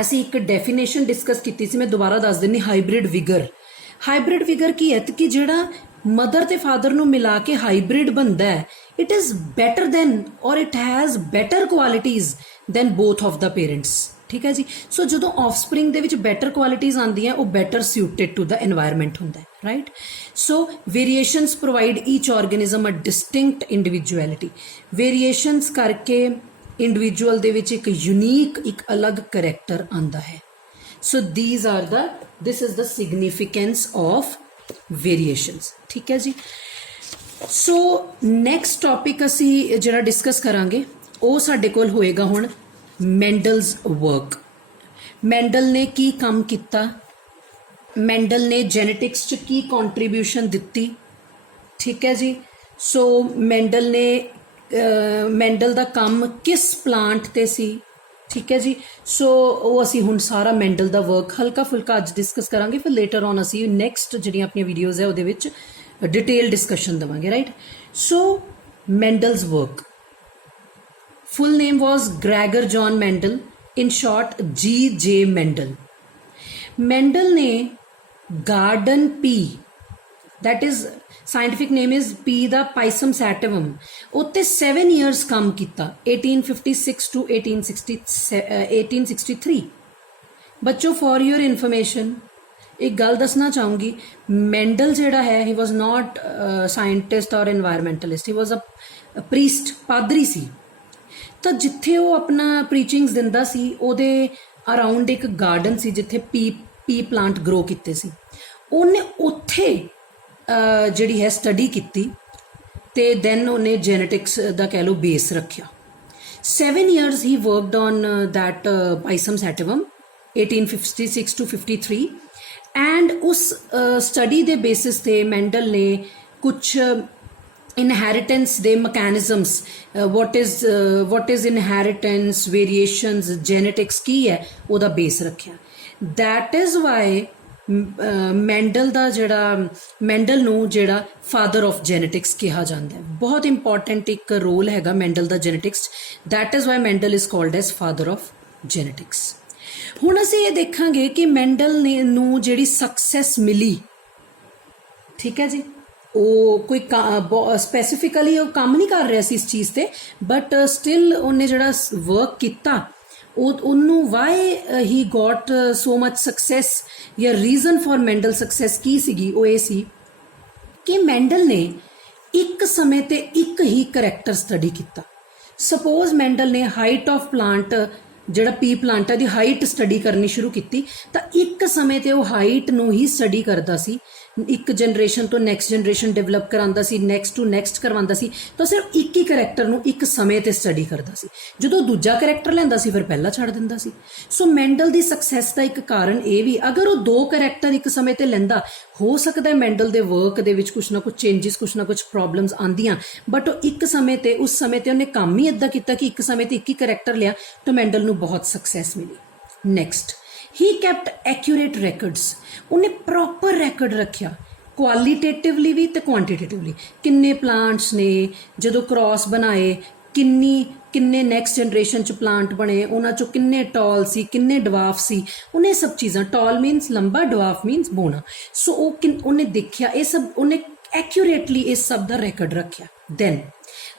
ਅਸੀਂ ਇੱਕ ਡੈਫੀਨੇਸ਼ਨ ਡਿਸਕਸ ਕੀਤੀ ਸੀ, ਮੈਂ ਦੁਬਾਰਾ ਦੱਸ ਦਿੰਦੀ। ਹਾਈਬ੍ਰਿਡ ਵਿਗਰ, ਹਾਈਬ੍ਰਿਡ ਵਿਗਰ ਕੀ ਹੈ ਕਿ ਜਿਹੜਾ ਮਦਰ ਤੇ ਫਾਦਰ ਨੂੰ ਮਿਲਾ ਕੇ ਹਾਈਬ੍ਰਿਡ ਬਣਦਾ ਹੈ, ਇਟ ਇਜ਼ ਬੈਟਰ ਦੈਨ ਔਰ it has better qualities than both of the parents. ਠੀਕ ਹੈ ਜੀ, ਸੋ ਜਦੋਂ ਆਫਸਪ੍ਰਿੰਗ ਦੇ ਵਿੱਚ ਬੈਟਰ ਕੁਆਲਿਟੀਜ਼ ਆਉਂਦੀਆਂ ਉਹ ਬੈਟਰ ਸਿਊਟਡ ਟੂ ਦਾ এনवायरमेंट ਹੁੰਦਾ ਹੈ ਰਾਈਟ। ਸੋ ਵੇਰੀਏਸ਼ਨਸ ਪ੍ਰੋਵਾਈਡ ਈਚ ਆਰਗੇਨਿਜ਼ਮ ਅ ਡਿਸਟਿੰਕਟ ਇੰਡੀਵਿਜੂਅਲਿਟੀ, ਵੇਰੀਏਸ਼ਨਸ ਕਰਕੇ ਇੰਡੀਵਿਜੂਅਲ ਦੇ ਵਿੱਚ ਇੱਕ ਯੂਨੀਕ ਇੱਕ ਅਲੱਗ ਕਰੈਕਟਰ ਆਉਂਦਾ ਹੈ। ਸੋ this is the significance of variations। ਠੀਕ ਹੈ ਜੀ, ਸੋ ਨੈਕਸਟ ਟੌਪਿਕ ਅਸੀਂ ਜਿਹੜਾ ਡਿਸਕਸ ਕਰਾਂਗੇ ਉਹ ਸਾਡੇ ਕੋਲ ਹੋਏਗਾ ਹੁਣ ਮੈਂਡਲਸ ਵਰਕ। ਮੈਂਡਲ ਨੇ ਕੀ ਕੰਮ ਕੀਤਾ, ਮੈਂਡਲ ਨੇ ਜੈਨੇਟਿਕਸ 'ਚ ਕੀ ਕੰਟਰੀਬਿਊਸ਼ਨ ਦਿੱਤੀ। ਠੀਕ ਹੈ ਜੀ, ਸੋ ਮੈਂਡਲ ਦਾ ਕੰਮ ਕਿਸ ਪਲਾਂਟ ਤੇ ਸੀ। ਠੀਕ ਹੈ ਜੀ, ਸੋ ਉਹ ਅਸੀਂ ਹੁਣ ਸਾਰਾ ਮੈਂਡਲ ਦਾ ਵਰਕ ਹਲਕਾ ਫੁਲਕਾ ਅੱਜ ਡਿਸਕਸ ਕਰਾਂਗੇ, ਫਿਰ ਲੇਟਰ ਔਨ ਅਸੀਂ ਨੈਕਸਟ ਜਿਹੜੀਆਂ ਆਪਣੀਆਂ ਵੀਡੀਓਜ਼ ਹੈ ਉਹਦੇ ਵਿੱਚ ਡਿਟੇਲ ਡਿਸਕਸ਼ਨ ਦੇਵਾਂਗੇ right. So Mendel's work full name was Gregor John Mendel, in short G.J. Mendel। Mendel ने garden pea, that is scientific name is P the Pisum sativum, उत्ते 7 years काम किया 1856 to 1863। बच्चों for your information एक गल दसना चाहूँगी, Mendel जेड़ा है he was not scientist or environmentalist, he was a priest, पादरी सी। ਤਾਂ ਜਿੱਥੇ ਉਹ ਆਪਣਾ ਪ੍ਰੀਚਿੰਗਸ ਦਿੰਦਾ ਸੀ ਉਹਦੇ ਅਰਾਊਂਡ ਇੱਕ ਗਾਰਡਨ ਸੀ ਜਿੱਥੇ ਪੀ ਪਲਾਂਟ ਗਰੋ ਕੀਤੇ ਸੀ। ਉਹਨੇ ਉੱਥੇ ਜਿਹੜੀ ਹੈ ਸਟੱਡੀ ਕੀਤੀ ਤੇ ਦੈਨ ਉਹਨੇ ਜੈਨੇਟਿਕਸ ਦਾ ਕਹਿ ਲਓ ਬੇਸ ਰੱਖਿਆ। 7 years he worked on that pisum sativum 1856 to 53 and ਉਸ ਸਟੱਡੀ ਦੇ ਬੇਸਿਸ ਤੇ ਮੈਂਡਲ ਨੇ ਕੁਛ inheritance ਦੇ mechanisms, what is inheritance, variations, genetics ਕੀ ਹੈ ਉਹਦਾ ਬੇਸ ਰੱਖਿਆ। that is why ਮੈਂਡਲ ਦਾ ਜਿਹੜਾ ਮੈਂਡਲ ਨੂੰ ਜਿਹੜਾ ਫਾਦਰ ਆਫ ਜੈਨੇਟਿਕਸ ਕਿਹਾ ਜਾਂਦਾ ਹੈ। ਬਹੁਤ ਇੰਪੋਰਟੈਂਟ ਇੱਕ ਰੋਲ ਹੈਗਾ medal the genetics, that is why medal is called as father of genetics। ਹੁਣ ਅਸੀਂ ਇਹ ਦੇਖਾਂਗੇ ਕਿ ਮੈਂਡਲ ਨੂੰ ਜਿਹੜੀ ਸਕਸੈਸ ਮਿਲੀ, ਠੀਕ ਹੈ ਜੀ, ਉਹ ਕੋਈ ਸਪੈਸੀਫਿਕਲੀ ਉਹ ਕੰਮ ਨਹੀਂ ਕਰ ਰਿਹਾ ਸੀ ਇਸ ਚੀਜ਼ ਤੇ, ਬਟ ਸਟਿਲ ਉਹਨੇ ਜਿਹੜਾ ਵਰਕ ਕੀਤਾ ਉਹਨੂੰ why he got so much success ਜਾਂ ਰੀਜ਼ਨ ਫॉर ਮੈਂਡਲ ਸਕਸੈਸ ਕੀ ਸੀਗੀ, ਉਹ ਇਹ ਸੀ ਕਿ ਮੈਂਡਲ ਨੇ ਇੱਕ ਸਮੇਂ ਤੇ ਇੱਕ ਹੀ ਕਰੈਕਟਰ ਸਟੱਡੀ ਕੀਤਾ। ਸਪੋਜ਼ ਮੈਂਡਲ ਨੇ ਹਾਈਟ ਆਫ ਪਲਾਂਟ ਜਿਹੜਾ ਪੀ ਪਲਾਂਟ ਹੈ ਦੀ ਹਾਈਟ ਸਟੱਡੀ ਕਰਨੀ ਸ਼ੁਰੂ ਕੀਤੀ ਤਾਂ ਇੱਕ ਸਮੇਂ ਤੇ ਉਹ ਹਾਈਟ ਨੂੰ ਹੀ ਸਟੱਡੀ ਕਰਦਾ ਸੀ ਇੱਕ ਜਨਰੇਸ਼ਨ ਤੋਂ ਨੈਕਸਟ ਜਨਰੇਸ਼ਨ ਡਿਵੈਲਪ ਕਰਾਉਂਦਾ ਸੀ, ਨੈਕਸਟ ਟੂ ਨੈਕਸਟ ਕਰਵਾਉਂਦਾ ਸੀ, ਤਾਂ ਸਿਰਫ ਇੱਕ ਹੀ ਕਰੈਕਟਰ ਨੂੰ ਇੱਕ ਸਮੇਂ ਤੇ ਸਟੱਡੀ ਕਰਦਾ ਸੀ। ਜਦੋਂ ਦੂਜਾ ਕਰੈਕਟਰ ਲੈਂਦਾ ਸੀ ਫਿਰ ਪਹਿਲਾਂ ਛੱਡ ਦਿੰਦਾ ਸੀ। ਸੋ ਮੈਂਡਲ ਦੀ ਸਕਸੈਸ ਦਾ ਇੱਕ ਕਾਰਨ ਇਹ ਵੀ, ਅਗਰ ਉਹ ਦੋ ਕਰੈਕਟਰ ਇੱਕ ਸਮੇਂ ਤੇ ਲੈਂਦਾ, ਹੋ ਸਕਦਾ ਹੈ ਮੈਂਡਲ ਦੇ ਵਰਕ ਦੇ ਵਿੱਚ ਕੁਛ ਨਾ ਕੁਛ ਚੇਂਜਸ, ਕੁਛ ਨਾ ਕੁਛ ਪ੍ਰੋਬਲਮਸ ਆਉਂਦੀਆਂ, ਬਟ ਉਹ ਇੱਕ ਸਮੇਂ ਤੇ, ਉਸ ਸਮੇਂ ਤੇ ਉਹਨੇ ਕੰਮ ਹੀ ਇੱਦਾਂ ਕੀਤਾ ਕਿ ਇੱਕ ਸਮੇਂ ਤੇ ਇੱਕ ਹੀ ਕਰੈਕਟਰ ਲਿਆ, ਤਾਂ ਮੈਂਡਲ ਨੂੰ ਬਹੁਤ ਸਕਸੈਸ ਮਿਲੀ। ਨੈਕਸਟ, ਹੀ ਕੈਪਟ ਐਕਿਊਰੇਟ ਰੈਕਰਡਸ। ਉਹਨੇ ਪ੍ਰੋਪਰ ਰੈਕਰਡ ਰੱਖਿਆ, ਕੁਆਲੀਟੇਟਿਵਲੀ ਵੀ ਤੇ ਕੁਆਂਟੀਟੇਟਿਵਲੀ। ਕਿੰਨੇ ਪਲਾਂਟਸ ਨੇ, ਜਦੋਂ ਕ੍ਰਾਸ ਬਣਾਏ, ਕਿੰਨੇ ਨੈਕਸਟ ਜਨਰੇਸ਼ਨ 'ਚ ਪਲਾਂਟ ਬਣੇ, ਉਹਨਾਂ 'ਚੋਂ ਕਿੰਨੇ ਟਾਲ ਸੀ, ਕਿੰਨੇ ਡਵਾਰਫ ਸੀ, ਉਹਨੇ ਸਭ ਚੀਜ਼ਾਂ, ਟਾਲ ਮੀਨਸ ਲੰਬਾ, ਡਵਾਰਫ ਮੀਨਸ ਬੋਣਾ। ਸੋ ਉਹਨੇ ਦੇਖਿਆ ਇਹ ਸਭ, ਉਹਨੇ ਐਕਿਊਰੇਟਲੀ ਇਸ ਸਭ ਦਾ ਰੈਕਰਡ ਰੱਖਿਆ। Then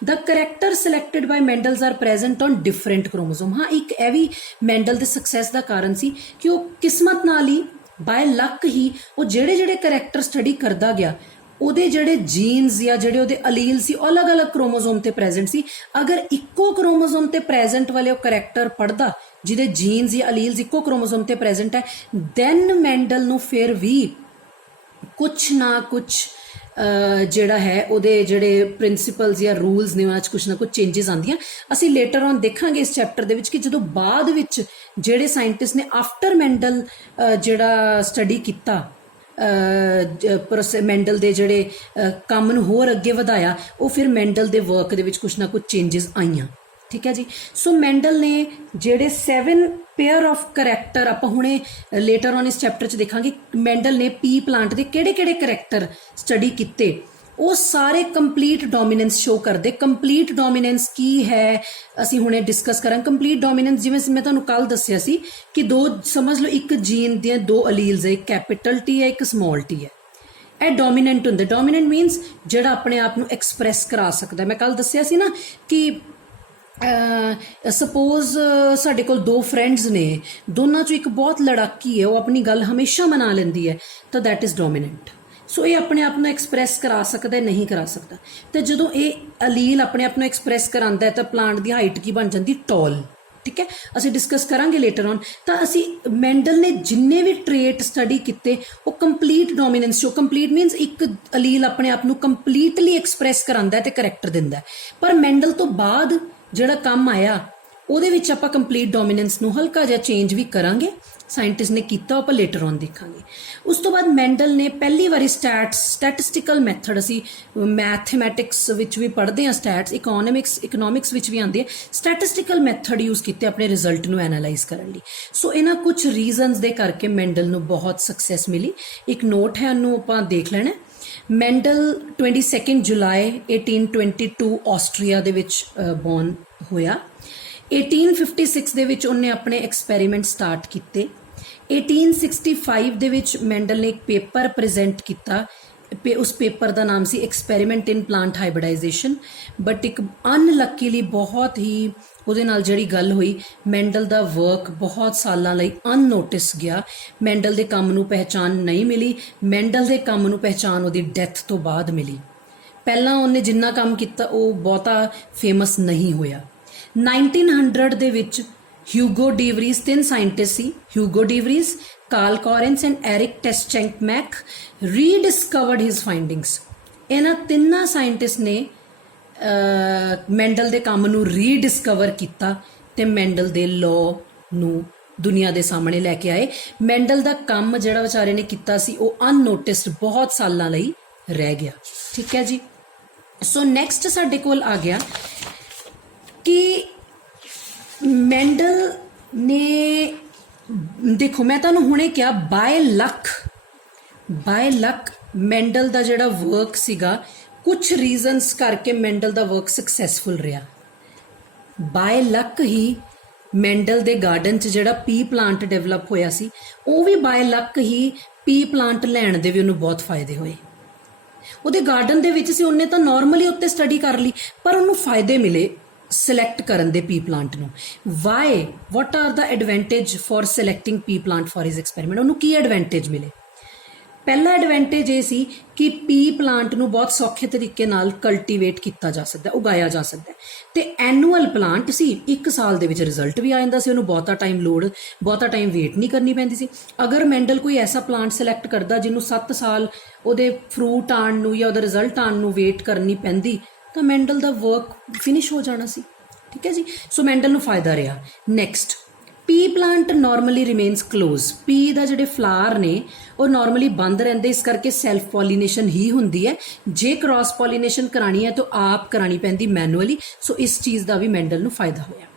the character selected by Mendels are present on different chromosome। हाँ, एक ਇਹ ਵੀ ਮੈਂਡਲ ਦੇ ਸਕਸੈਸ ਦਾ ਕਾਰਨ ਸੀ ਕਿ ਉਹ ਕਿਸਮਤ ਨਾਲ ਹੀ, ਬਾਏ ਲੱਕ ਹੀ, ਉਹ ਜਿਹੜੇ ਕਰੈਕਟਰ ਸਟੱਡੀ ਕਰਦਾ ਗਿਆ, ਉਹਦੇ ਜਿਹੜੇ ਜੀਨਸ ਜਾਂ ਜਿਹੜੇ ਉਹਦੇ ਅਲੀਲ ਸੀ ਉਹ ਅਲੱਗ-ਅਲੱਗ ਕ੍ਰੋਮੋਸੋਮ ਤੇ ਪ੍ਰੈਜ਼ੈਂਟ ਸੀ। ਅਗਰ ਇੱਕੋ ਕ੍ਰੋਮੋਸੋਮ ਤੇ ਪ੍ਰੈਜ਼ੈਂਟ ਵਾਲੇ ਉਹ ਕਰੈਕਟਰ ਪੜ੍ਹਦਾ ਜਿਹਦੇ ਜੀਨਸ ਜਾਂ ਅਲੀਲਸ ਇੱਕੋ ਕ੍ਰੋਮੋਸੋਮ ਤੇ ਪ੍ਰੈਜ਼ੈਂਟ ਹੈ, ਦੈਨ ਮੈਂਡਲ ਨੂੰ ਫਿਰ ਵੀ ਕੁਛ ਨਾ ਕੁਛ ਜਿਹੜਾ ਹੈ ਉਹਦੇ ਜਿਹੜੇ ਪ੍ਰਿੰਸੀਪਲਸ ਜਾਂ ਰੂਲਸ ਨੇ ਉਹਨਾਂ 'ਚ ਕੁਛ ਨਾ ਕੁਛ ਚੇਂਜਸ ਆਉਂਦੀਆਂ। ਅਸੀਂ ਲੇਟਰ ਔਨ ਦੇਖਾਂਗੇ ਇਸ ਚੈਪਟਰ ਦੇ ਵਿੱਚ ਕਿ ਜਦੋਂ ਬਾਅਦ ਵਿੱਚ ਜਿਹੜੇ ਸਾਇੰਟਿਸਟ ਨੇ ਆਫਟਰ ਮੈਂਡਲ ਜਿਹੜਾ ਸਟੱਡੀ ਕੀਤਾ, ਮੈਂਡਲ ਦੇ ਜਿਹੜੇ ਕੰਮ ਨੂੰ ਹੋਰ ਅੱਗੇ ਵਧਾਇਆ, ਉਹ ਫਿਰ ਮੈਂਡਲ ਦੇ ਵਰਕ ਦੇ ਵਿੱਚ ਕੁਛ ਨਾ ਕੁਛ ਚੇਂਜਸ ਆਈਆਂ। ਠੀਕ ਹੈ ਜੀ। ਸੋ ਮੈਂਡਲ ਨੇ ਜਿਹੜੇ 7 ਪੇਅਰ ਆਫ ਕਰੈਕਟਰ, ਆਪਾਂ ਹੁਣੇ ਲੇਟਰ ਔਨ ਇਸ ਚੈਪਟਰ 'ਚ ਦੇਖਾਂਗੇ, ਮੈਂਡਲ ਨੇ ਪੀ ਪਲਾਂਟ ਦੇ ਕਿਹੜੇ ਕਰੈਕਟਰ ਸਟੱਡੀ ਕੀਤੇ, ਉਹ ਸਾਰੇ ਕੰਪਲੀਟ ਡੋਮੀਨੈਂਸ ਸ਼ੋ ਕਰਦੇ। ਕੰਪਲੀਟ ਡੋਮੀਨੈਂਸ ਕੀ ਹੈ ਅਸੀਂ ਹੁਣੇ ਡਿਸਕਸ ਕਰਾਂਗੇ। ਕੰਪਲੀਟ ਡੋਮੀਨੈਂਸ ਜਿਵੇਂ ਮੈਂ ਤੁਹਾਨੂੰ ਕੱਲ ਦੱਸਿਆ ਸੀ ਕਿ ਦੋ, ਸਮਝ ਲਓ ਇੱਕ ਜੀਨ ਦੀਆਂ ਦੋ ਅਲੀਲਸ ਹੈ, ਇੱਕ ਕੈਪੀਟਲ ਟੀ ਹੈ, ਇੱਕ ਸਮਾਲ ਟੀ ਹੈ। ਇਹ ਡੋਮੀਨੈਂਟ ਹੁੰਦੇ। ਡੋਮੀਨੈਂਟ ਮੀਨਸ ਜਿਹੜਾ ਆਪਣੇ ਆਪ ਨੂੰ ਐਕਸਪ੍ਰੈਸ ਕਰਾ ਸਕਦਾ। ਮੈਂ ਕੱਲ ਦੱਸਿਆ ਸੀ ਨਾ ਕਿ ਸਪੋਜ਼ ਸਾਡੇ ਕੋਲ ਦੋ ਫਰੈਂਡਸ ਨੇ, ਦੋਨਾਂ 'ਚੋਂ ਇੱਕ ਬਹੁਤ ਲੜਾਕੀ ਹੈ, ਉਹ ਆਪਣੀ ਗੱਲ ਹਮੇਸ਼ਾ ਮਨਾ ਲੈਂਦੀ ਹੈ, ਤਾਂ ਦੈਟ ਇਜ਼ ਡੋਮੀਨੈਂਟ। ਸੋ ਇਹ ਆਪਣੇ ਆਪ ਨੂੰ ਐਕਸਪ੍ਰੈਸ ਕਰਾ ਸਕਦਾ, ਨਹੀਂ ਕਰਾ ਸਕਦਾ। ਤੇ ਜਦੋਂ ਇਹ ਅਲੀਲ ਆਪਣੇ ਆਪ ਨੂੰ ਐਕਸਪ੍ਰੈਸ ਕਰਾਉਂਦਾ ਹੈ ਤਾਂ ਪਲਾਂਟ ਦੀ ਹਾਈਟ ਕੀ ਬਣ ਜਾਂਦੀ, ਟੌਲ। ਠੀਕ ਹੈ, ਅਸੀਂ ਡਿਸਕਸ ਕਰਾਂਗੇ ਲੇਟਰ ਔਨ। ਤਾਂ ਅਸੀਂ ਮੈਂਡਲ ਨੇ ਜਿੰਨੇ ਵੀ ਟ੍ਰੇਟ ਸਟੱਡੀ ਕੀਤੇ ਉਹ complete dominance show. Complete means ਇੱਕ ਅਲੀਲ ਆਪਣੇ ਆਪ ਨੂੰ ਕੰਪਲੀਟਲੀ ਐਕਸਪ੍ਰੈਸ ਕਰਾਉਂਦਾ ਤੇ ਕਰੈਕਟਰ ਦਿੰਦਾ। ਪਰ ਮੈਂਡਲ ਤੋਂ ਬਾਅਦ ਜਿਹੜਾ ਕੰਮ ਆਇਆ ਉਹਦੇ ਵਿੱਚ ਆਪਾਂ ਕੰਪਲੀਟ ਡੋਮੀਨੈਂਸ ਨੂੰ ਹਲਕਾ ਜਿਹਾ ਚੇਂਜ ਵੀ ਕਰਾਂਗੇ। ਸਾਇੰਟਿਸਟ ਨੇ ਕੀਤਾ, ਆਪਾਂ ਲੇਟਰ ਔਨ ਦੇਖਾਂਗੇ। ਉਸ ਤੋਂ ਬਾਅਦ ਮੈਂਡਲ ਨੇ ਪਹਿਲੀ ਵਾਰੀ ਸਟੈਟਿਸਟੀਕਲ ਮੈਥਡ, ਅਸੀਂ ਮੈਥਮੈਟਿਕਸ ਵਿੱਚ ਵੀ ਪੜ੍ਹਦੇ ਹਾਂ ਸਟੈਟਸ, ਇਕਨੋਮਿਕਸ ਵਿੱਚ ਵੀ ਆਉਂਦੀ ਹੈ, ਸਟੈਟਿਸਟੀਕਲ ਮੈਥਡ ਯੂਜ਼ ਕੀਤੇ ਆਪਣੇ ਰਿਜ਼ਲਟ ਨੂੰ ਐਨਾਲਾਈਜ਼ ਕਰਨ ਲਈ। ਸੋ ਇਹਨਾਂ ਕੁਝ ਰੀਜ਼ਨਸ ਦੇ ਕਰਕੇ ਮੈਂਡਲ ਨੂੰ ਬਹੁਤ ਸਕਸੈਸ ਮਿਲੀ। ਇੱਕ ਨੋਟ ਹੈ, ਉਹਨੂੰ ਆਪਾਂ ਦੇਖ ਲੈਣਾ। ਮੈਂਡਲ 22 ਜੁਲਾਈ 1822 ਆਸਟਰੀਆ ਦੇ ਵਿੱਚ ਬੌਰਨ ਹੋਇਆ। 1856 ਦੇ ਵਿੱਚ ਉਹਨੇ ਆਪਣੇ ਐਕਸਪੈਰੀਮੈਂਟ ਸਟਾਰਟ ਕੀਤੇ। 1865 ਦੇ ਵਿੱਚ ਮੈਂਡਲ ਨੇ ਇੱਕ ਪੇਪਰ ਪ੍ਰੈਜ਼ੈਂਟ ਕੀਤਾ। ਉਸ ਪੇਪਰ ਦਾ ਨਾਮ ਸੀ experiment in plant hybridisation. But ਇੱਕ ਅਨਲੱਕੀਲੀ ਬਹੁਤ ਹੀ ਉਹਦੇ ਨਾਲ ਜਿਹੜੀ ਗੱਲ ਹੋਈ, ਮੈਂਡਲ ਦਾ ਵਰਕ ਬਹੁਤ ਸਾਲਾਂ ਲਈ ਅਨਨੋਟਿਸ ਗਿਆ। ਮੈਂਡਲ ਦੇ ਕੰਮ ਨੂੰ ਪਹਿਚਾਨ ਨਹੀਂ ਮਿਲੀ। ਮੈਂਡਲ ਦੇ ਕੰਮ ਨੂੰ ਪਹਿਚਾਨ ਉਹਦੀ ਡੈਥ ਤੋਂ ਬਾਅਦ ਮਿਲੀ। ਪਹਿਲਾਂ ਉਹਨੇ ਜਿੰਨਾ ਕੰਮ ਕੀਤਾ ਉਹ ਬਹੁਤਾ ਫੇਮਸ ਨਹੀਂ ਹੋਇਆ। 1900 ਦੇ ਵਿੱਚ ਹਿਊਗੋ ਡੀਵਰੀਜ਼, 3 ਸਾਇੰਟਿਸਟ ਸੀ, Hugo de Vries, Carl Correns and Erich Tschermak, rediscovered his findings. ਇਹਨਾਂ ਤਿੰਨਾਂ ਸਾਇੰਟਿਸਟ ਨੇ ਮੈਂਡਲ ਦੇ ਕੰਮ ਨੂੰ ਰੀਡਿਸਕਵਰ ਕੀਤਾ ਤੇ ਮੈਂਡਲ ਦੇ ਲਾਅ ਨੂੰ ਦੁਨੀਆ ਦੇ ਸਾਹਮਣੇ ਲੈ ਕੇ ਆਏ। ਮੈਂਡਲ ਦਾ ਕੰਮ ਜਿਹੜਾ ਵਿਚਾਰੇ ਨੇ ਕੀਤਾ ਸੀ ਉਹ ਅਨਨੋਟਿਸਡ ਬਹੁਤ ਸਾਲਾਂ ਲਈ ਰਹਿ ਗਿਆ। ਠੀਕ ਹੈ ਜੀ। ਸੋ ਨੈਕਸਟ ਸਾਡੇ ਕੋਲ ਆ ਗਿਆ ਕਿ ਮੈਂਡਲ ਨੇ, ਦੇਖੋ ਮੈਂ ਤੁਹਾਨੂੰ ਹੁਣੇ ਕਿਹਾ ਬਾਏ ਲੱਕ ਮੈਂਡਲ ਦਾ ਜਿਹੜਾ ਵਰਕ ਸੀਗਾ, ਕੁਝ ਰੀਜ਼ਨਸ ਕਰਕੇ ਮੈਂਡਲ ਦਾ ਵਰਕ ਸਕਸੈਸਫੁਲ ਰਿਹਾ। ਬਾਏ ਲੱਕ ਹੀ ਮੈਂਡਲ ਦੇ ਗਾਰਡਨ 'ਚ ਜਿਹੜਾ ਪੀ ਪਲਾਂਟ ਡਿਵੈਲਪ ਹੋਇਆ ਸੀ, ਉਹ ਵੀ ਬਾਏ ਲੱਕ ਹੀ ਪੀ ਪਲਾਂਟ ਲੈਣ ਦੇ ਵੀ ਉਹਨੂੰ ਬਹੁਤ ਫਾਇਦੇ ਹੋਏ। ਉਹਦੇ ਗਾਰਡਨ ਦੇ ਵਿੱਚ ਸੀ, ਉਹਨੇ ਤਾਂ ਨਾਰਮਲੀ ਉੱਤੇ ਸਟੱਡੀ ਕਰ ਲਈ, ਪਰ ਉਹਨੂੰ ਫਾਇਦੇ ਮਿਲੇ ਸਿਲੈਕਟ ਕਰਨ ਦੇ ਪੀ ਪਲਾਂਟ ਨੂੰ। What are the advantage for ਸਿਲੈਕਟਿੰਗ P plant for his experiment? ਉਹਨੂੰ ਕੀ ਐਡਵਾਂਟੇਜ ਮਿਲੇ? ਪਹਿਲਾ ਐਡਵਾਂਟੇਜ ਇਹ ਸੀ ਕਿ ਪੀ ਪਲਾਂਟ ਨੂੰ ਬਹੁਤ ਸੌਖੇ ਤਰੀਕੇ ਨਾਲ ਕਲਟੀਵੇਟ ਕੀਤਾ ਜਾ ਸਕਦਾ, ਉਗਾਇਆ ਜਾ ਸਕਦਾ ਤੇ ਐਨੂਅਲ ਪਲਾਂਟ ਸੀ, 1 ਸਾਲ ਦੇ ਵਿੱਚ ਰਿਜ਼ਲਟ ਵੀ ਆ ਜਾਂਦਾ ਸੀ, ਉਹਨੂੰ ਬਹੁਤਾ ਟਾਈਮ ਵੇਟ ਨਹੀਂ ਕਰਨੀ ਪੈਂਦੀ ਸੀ। ਅਗਰ ਮੈਂਡਲ ਕੋਈ ਐਸਾ ਪਲਾਂਟ ਸਿਲੈਕਟ ਕਰਦਾ ਜਿਹਨੂੰ 7 ਸਾਲ ਉਹਦੇ ਫਰੂਟ ਆਉਣ ਨੂੰ ਜਾਂ ਉਹਦਾ ਰਿਜ਼ਲਟ ਆਉਣ ਨੂੰ ਵੇਟ ਕਰਨੀ ਪੈਂਦੀ ਤਾਂ ਮੈਂਡਲ ਦਾ ਵਰਕ ਫਿਨਿਸ਼ ਹੋ ਜਾਣਾ ਸੀ। ਠੀਕ ਹੈ ਜੀ, ਸੋ ਮੈਂਡਲ ਨੂੰ ਫਾਇਦਾ ਰਿਹਾ। ਨੈਕਸਟ, ਪੀ ਪਲਾਂਟ ਨਾਰਮਲੀ ਰਿਮੇਨਸ ਕਲੋਜ਼। ਪੀ ਦਾ ਜਿਹੜੇ ਫਲਾਰ ਨੇ ਉਹ ਨਾਰਮਲੀ ਬੰਦ ਰਹਿੰਦੇ, ਇਸ ਕਰਕੇ ਸੈਲਫ ਪੋਲੀਨੇਸ਼ਨ ਹੀ ਹੁੰਦੀ ਹੈ। ਜੇ ਕ੍ਰਾਸ ਪੋਲੀਨੇਸ਼ਨ ਕਰਾਣੀ ਹੈ ਤਾਂ ਆਪ ਕਰਾਣੀ ਪੈਂਦੀ ਮੈਨੂਅਲੀ, ਸੋ ਇਸ ਚੀਜ਼ ਦਾ ਵੀ ਮੈਂਡਲ ਨੂੰ ਫਾਇਦਾ ਹੋਇਆ।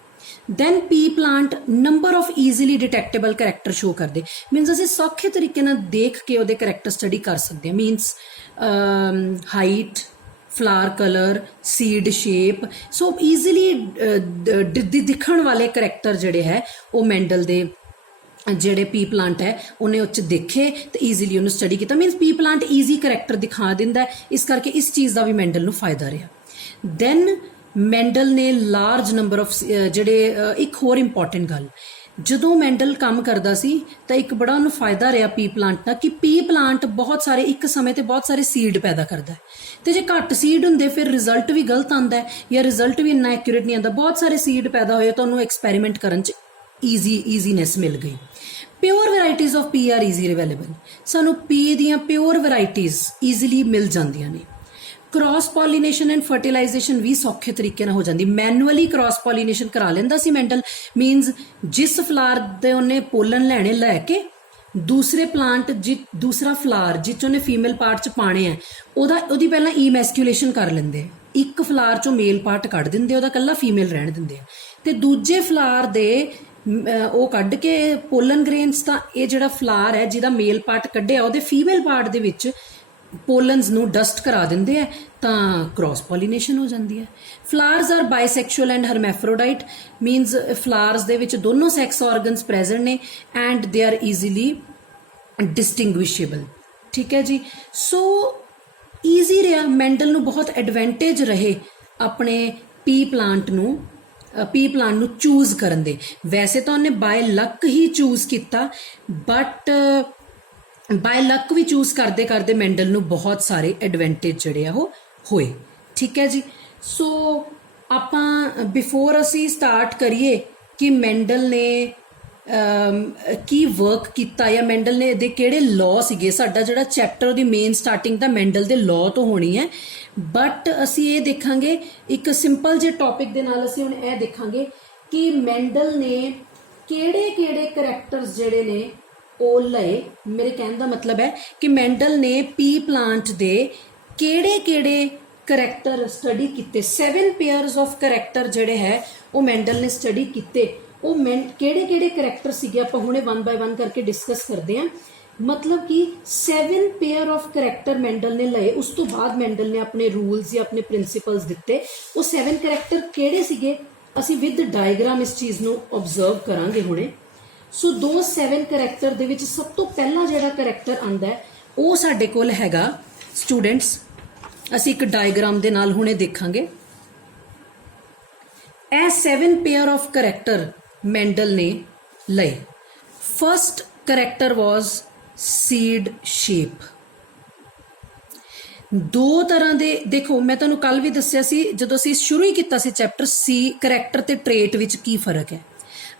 Then pea plant number of easily detectable character show ਕਰਦੇ, ਮੀਨਸ ਅਸੀਂ ਸੌਖੇ ਤਰੀਕੇ ਨਾਲ ਦੇਖ ਕੇ ਉਹਦੇ ਕਰੈਕਟਰ ਸਟੱਡੀ ਕਰ ਸਕਦੇ ਹਾਂ। ਮੀਨਸ ਹਾਈਟ, ਫਲਾਰ ਕਲਰ, ਸੀਡ ਸ਼ੇਪ, ਸੋ ਈਜ਼ੀਲੀ ਦਿਖਣ ਵਾਲੇ ਕਰੈਕਟਰ ਜਿਹੜੇ ਹੈ ਉਹ ਮੈਂਡਲ ਦੇ ਜਿਹੜੇ ਪੀ ਪਲਾਂਟ ਹੈ ਉਹਨੇ ਉਹ 'ਚ ਦੇਖੇ ਤੇ ਈਜ਼ੀਲੀ ਉਹਨੂੰ ਸਟੱਡੀ ਕੀਤਾ। ਮੀਨਸ ਪੀ ਪਲਾਂਟ ਈਜ਼ੀ ਕਰੈਕਟਰ ਦਿਖਾ ਦਿੰਦਾ, ਇਸ ਕਰਕੇ ਇਸ ਚੀਜ਼ ਦਾ ਵੀ ਮੈਂਡਲ ਨੂੰ ਫਾਇਦਾ ਰਿਹਾ। ਦੈਨ ਮੈਂਡਲ ਨੇ ਲਾਰਜ ਨੰਬਰ ਆਫ ਜਿਹੜੇ ਇੱਕ ਹੋਰ ਇੰਪੋਰਟੈਂਟ ਗੱਲ, ਜਦੋਂ ਮੈਂਡਲ ਕੰਮ ਕਰਦਾ ਸੀ ਤਾਂ ਇੱਕ ਬੜਾ ਉਹਨੂੰ ਫਾਇਦਾ ਰਿਹਾ ਪੀ ਪਲਾਂਟ ਦਾ ਕਿ ਪੀ ਪਲਾਂਟ ਬਹੁਤ ਸਾਰੇ ਇੱਕ ਸਮੇਂ ਤੇ ਬਹੁਤ ਸਾਰੇ ਸੀਡ ਪੈਦਾ ਕਰਦਾ ਹੈ ਤੇ ਜੇ ਘੱਟ ਸੀਡ ਹੁੰਦੇ ਫਿਰ ਰਿਜ਼ਲਟ ਵੀ ਗਲਤ ਆਉਂਦਾ ਹੈ ਜਾਂ ਰਿਜ਼ਲਟ ਵੀ ਇੰਨਾ ਐਕੂਰੇਟ ਨਹੀਂ ਆਉਂਦਾ। ਬਹੁਤ ਸਾਰੇ ਸੀਡ ਪੈਦਾ ਹੋਏ ਤਾਂ ਉਹਨੂੰ ਐਕਸਪੈਰੀਮੈਂਟ ਕਰਨ 'ਚ ਈਜ਼ੀਨੈਸ ਮਿਲ ਗਈ। Pure varieties of pea are easy available, ਸਾਨੂੰ ਪੀ ਦੀਆਂ ਪਿਓਰ ਵੈਰਾਈਟੀਜ਼ ਈਜ਼ੀਲੀ ਮਿਲ ਜਾਂਦੀਆਂ ਨੇ। ਕ੍ਰਾਸ ਪੋਲੀਨੇਸ਼ਨ ਐਂਡ ਫਰਟੀਲਾਈਜੇਸ਼ਨ ਵੀ ਸੌਖੇ ਤਰੀਕੇ ਨਾਲ ਹੋ ਜਾਂਦੀ। ਮੈਨੂਅਲੀ ਕ੍ਰਾਸ ਪੋਲੀਨੇਸ਼ਨ ਕਰਾ ਲੈਂਦਾ ਸੀ ਮੈਂਡਲ, ਮੀਨਸ ਜਿਸ ਫਲਾਰ ਦੇ ਉਹਨੇ ਪੋਲਨ ਲੈਣੇ ਲੈ ਕੇ ਦੂਸਰੇ ਪਲਾਂਟ ਦੂਸਰਾ ਫਲਾਰ ਜਿਸ 'ਚ ਉਹਨੇ ਫੀਮੇਲ ਪਾਰਟ 'ਚ ਪਾਣੇ ਹੈ ਉਹਦੀ ਪਹਿਲਾਂ ਈਮੈਸਕੂਲੇਸ਼ਨ ਕਰ ਲੈਂਦੇ, ਇੱਕ ਫਲਾਰ 'ਚੋਂ ਮੇਲ ਪਾਰਟ ਕੱਢ ਦਿੰਦੇ, ਉਹਦਾ ਇਕੱਲਾ ਫੀਮੇਲ ਰਹਿਣ ਦਿੰਦੇ ਆ ਤੇ ਦੂਜੇ ਫਲਾਰ ਦੇ ਉਹ ਕੱਢ ਕੇ ਪੋਲਨ ਗ੍ਰੇਨਸ ਤਾਂ ਇਹ ਜਿਹੜਾ ਫਲਾਰ ਹੈ ਜਿਹਦਾ ਮੇਲ ਪਾਰਟ ਕੱਢਿਆ ਉਹਦੇ ਫੀਮੇਲ ਪਾਰਟ ਦੇ ਵਿੱਚ ਪੋਲਨਸ ਨੂੰ ਡਸਟ ਕਰਾ ਦਿੰਦੇ ਆ ਤਾਂ ਕ੍ਰਾਸ ਪੋਲੀਨੇਸ਼ਨ ਹੋ ਜਾਂਦੀ ਹੈ। Flowers are bisexual and hermaphrodite, means flowers ਦੇ ਵਿੱਚ ਦੋਨੋਂ ਸੈਕਸ ਆਰਗਨਸ ਪ੍ਰੈਜ਼ੈਂਟ ਨੇ and they are easily distinguishable. ਠੀਕ ਹੈ ਜੀ, ਸੋ ਈਜ਼ੀ ਰਿਹਾ, ਮੈਂਡਲ ਨੂੰ ਬਹੁਤ ਐਡਵਾਂਟੇਜ ਰਹੇ ਆਪਣੇ ਪੀ ਪਲਾਂਟ ਨੂੰ ਚੂਜ਼ ਕਰਨ ਦੇ। ਵੈਸੇ ਤਾਂ ਉਹਨੇ ਬਾਏ ਲੱਕ ਹੀ ਚੂਜ਼ ਕੀਤਾ, ਬਟ ਬਾਏ ਲੱਕ ਵੀ ਚੂਜ਼ ਕਰਦੇ ਕਰਦੇ ਮੈਂਡਲ ਨੂੰ ਬਹੁਤ ਸਾਰੇ ਐਡਵਾਂਟੇਜ ਜਿਹੜੇ ਆ ਉਹ ਹੋਏ। ਠੀਕ ਹੈ ਜੀ, ਸੋ ਆਪਾਂ ਬਿਫੋਰ ਅਸੀਂ ਸਟਾਰਟ ਕਰੀਏ ਕਿ ਮੈਂਡਲ ਨੇ ਕੀ ਵਰਕ ਕੀਤਾ ਜਾਂ ਮੈਂਡਲ ਨੇ ਇਹਦੇ ਕਿਹੜੇ ਲਾਅ ਸੀਗੇ, ਸਾਡਾ ਜਿਹੜਾ ਚੈਪਟਰ ਉਹਦੀ ਮੇਨ ਸਟਾਰਟਿੰਗ ਤਾਂ ਮੈਂਡਲ ਦੇ ਲਾਅ ਤੋਂ ਹੋਣੀ ਹੈ, ਬਟ ਅਸੀਂ ਇਹ ਦੇਖਾਂਗੇ ਇੱਕ ਸਿੰਪਲ ਜਿਹੇ ਟੌਪਿਕ ਦੇ ਨਾਲ ਅਸੀਂ ਹੁਣ ਇਹ ਦੇਖਾਂਗੇ ਕਿ ਮੈਂਡਲ ਨੇ ਕਿਹੜੇ ਕਰੈਕਟਰਸ ਜਿਹੜੇ ਨੇ ਉਹ ਲਏ। ਮੇਰੇ ਕਹਿਣ ਦਾ ਮਤਲਬ ਹੈ ਕਿ ਮੈਂਡਲ ਨੇ ਪੀ ਪਲਾਂਟ ਦੇ ਕਿਹੜੇ ਕਰੈਕਟਰ ਸਟੱਡੀ ਕੀਤੇ। 7 ਪੇਅਰਸ ਆਫ ਕਰੈਕਟਰ ਜਿਹੜੇ ਹੈ ਉਹ ਮੈਂਡਲ ਨੇ ਸਟੱਡੀ ਕੀਤੇ। ਉਹ ਕਿਹੜੇ ਕਰੈਕਟਰ ਸੀਗੇ ਆਪਾਂ ਹੁਣੇ 1 ਬਾय 1 ਕਰਕੇ ਡਿਸਕਸ ਕਰਦੇ ਹਾਂ। ਮਤਲਬ ਕਿ 7 ਪੇਅਰ ਆਫ ਕਰੈਕਟਰ ਮੈਂਡਲ ਨੇ ਲਏ, ਉਸ ਤੋਂ ਬਾਅਦ ਮੈਂਡਲ ਨੇ ਆਪਣੇ ਰੂਲਸ ਜਾਂ ਆਪਣੇ ਪ੍ਰਿੰਸੀਪਲਸ ਦਿੱਤੇ। ਉਹ 7 ਕਰੈਕਟਰ ਕਿਹੜੇ ਸੀਗੇ ਅਸੀਂ ਵਿਦ ਡਾਇਗਰਾਮ ਇਸ ਚੀਜ਼ ਨੂੰ ਓਬਜ਼ਰਵ ਕਰਾਂਗੇ ਹੁਣੇ। ਸੋ 7 ਕਰੈਕਟਰ ਦੇ ਵਿੱਚ ਸਭ ਤੋਂ ਪਹਿਲਾ ਜਿਹੜਾ ਕਰੈਕਟਰ ਆਂਦਾ ਹੈ ਉਹ ਸਾਡੇ ਕੋਲ ਹੈਗਾ ਸਟੂਡੈਂਟਸ, ਅਸੀਂ ਇੱਕ ਡਾਇਗਰਾਮ ਦੇ ਨਾਲ ਹੁਣੇ ਦੇਖਾਂਗੇ। ਇਹ 7 ਪੇਅਰ ਆਫ ਕਰੈਕਟਰ ਮੈਂਡਲ ਨੇ ਲਏ। ਫਸਟ ਕਰੈਕਟਰ ਵਾਜ਼ ਸੀਡ ਸ਼ੇਪ। ਦੋ ਤਰ੍ਹਾਂ ਦੇ, ਦੇਖੋ ਮੈਂ ਤੁਹਾਨੂੰ ਕੱਲ ਵੀ ਦੱਸਿਆ ਸੀ ਜਦੋਂ ਅਸੀਂ ਸ਼ੁਰੂ ਹੀ ਕੀਤਾ ਸੀ ਚੈਪਟਰ, ਸੀ ਕਰੈਕਟਰ ਤੇ ਟ੍ਰੇਟ ਵਿੱਚ ਕੀ ਫਰਕ ਹੈ।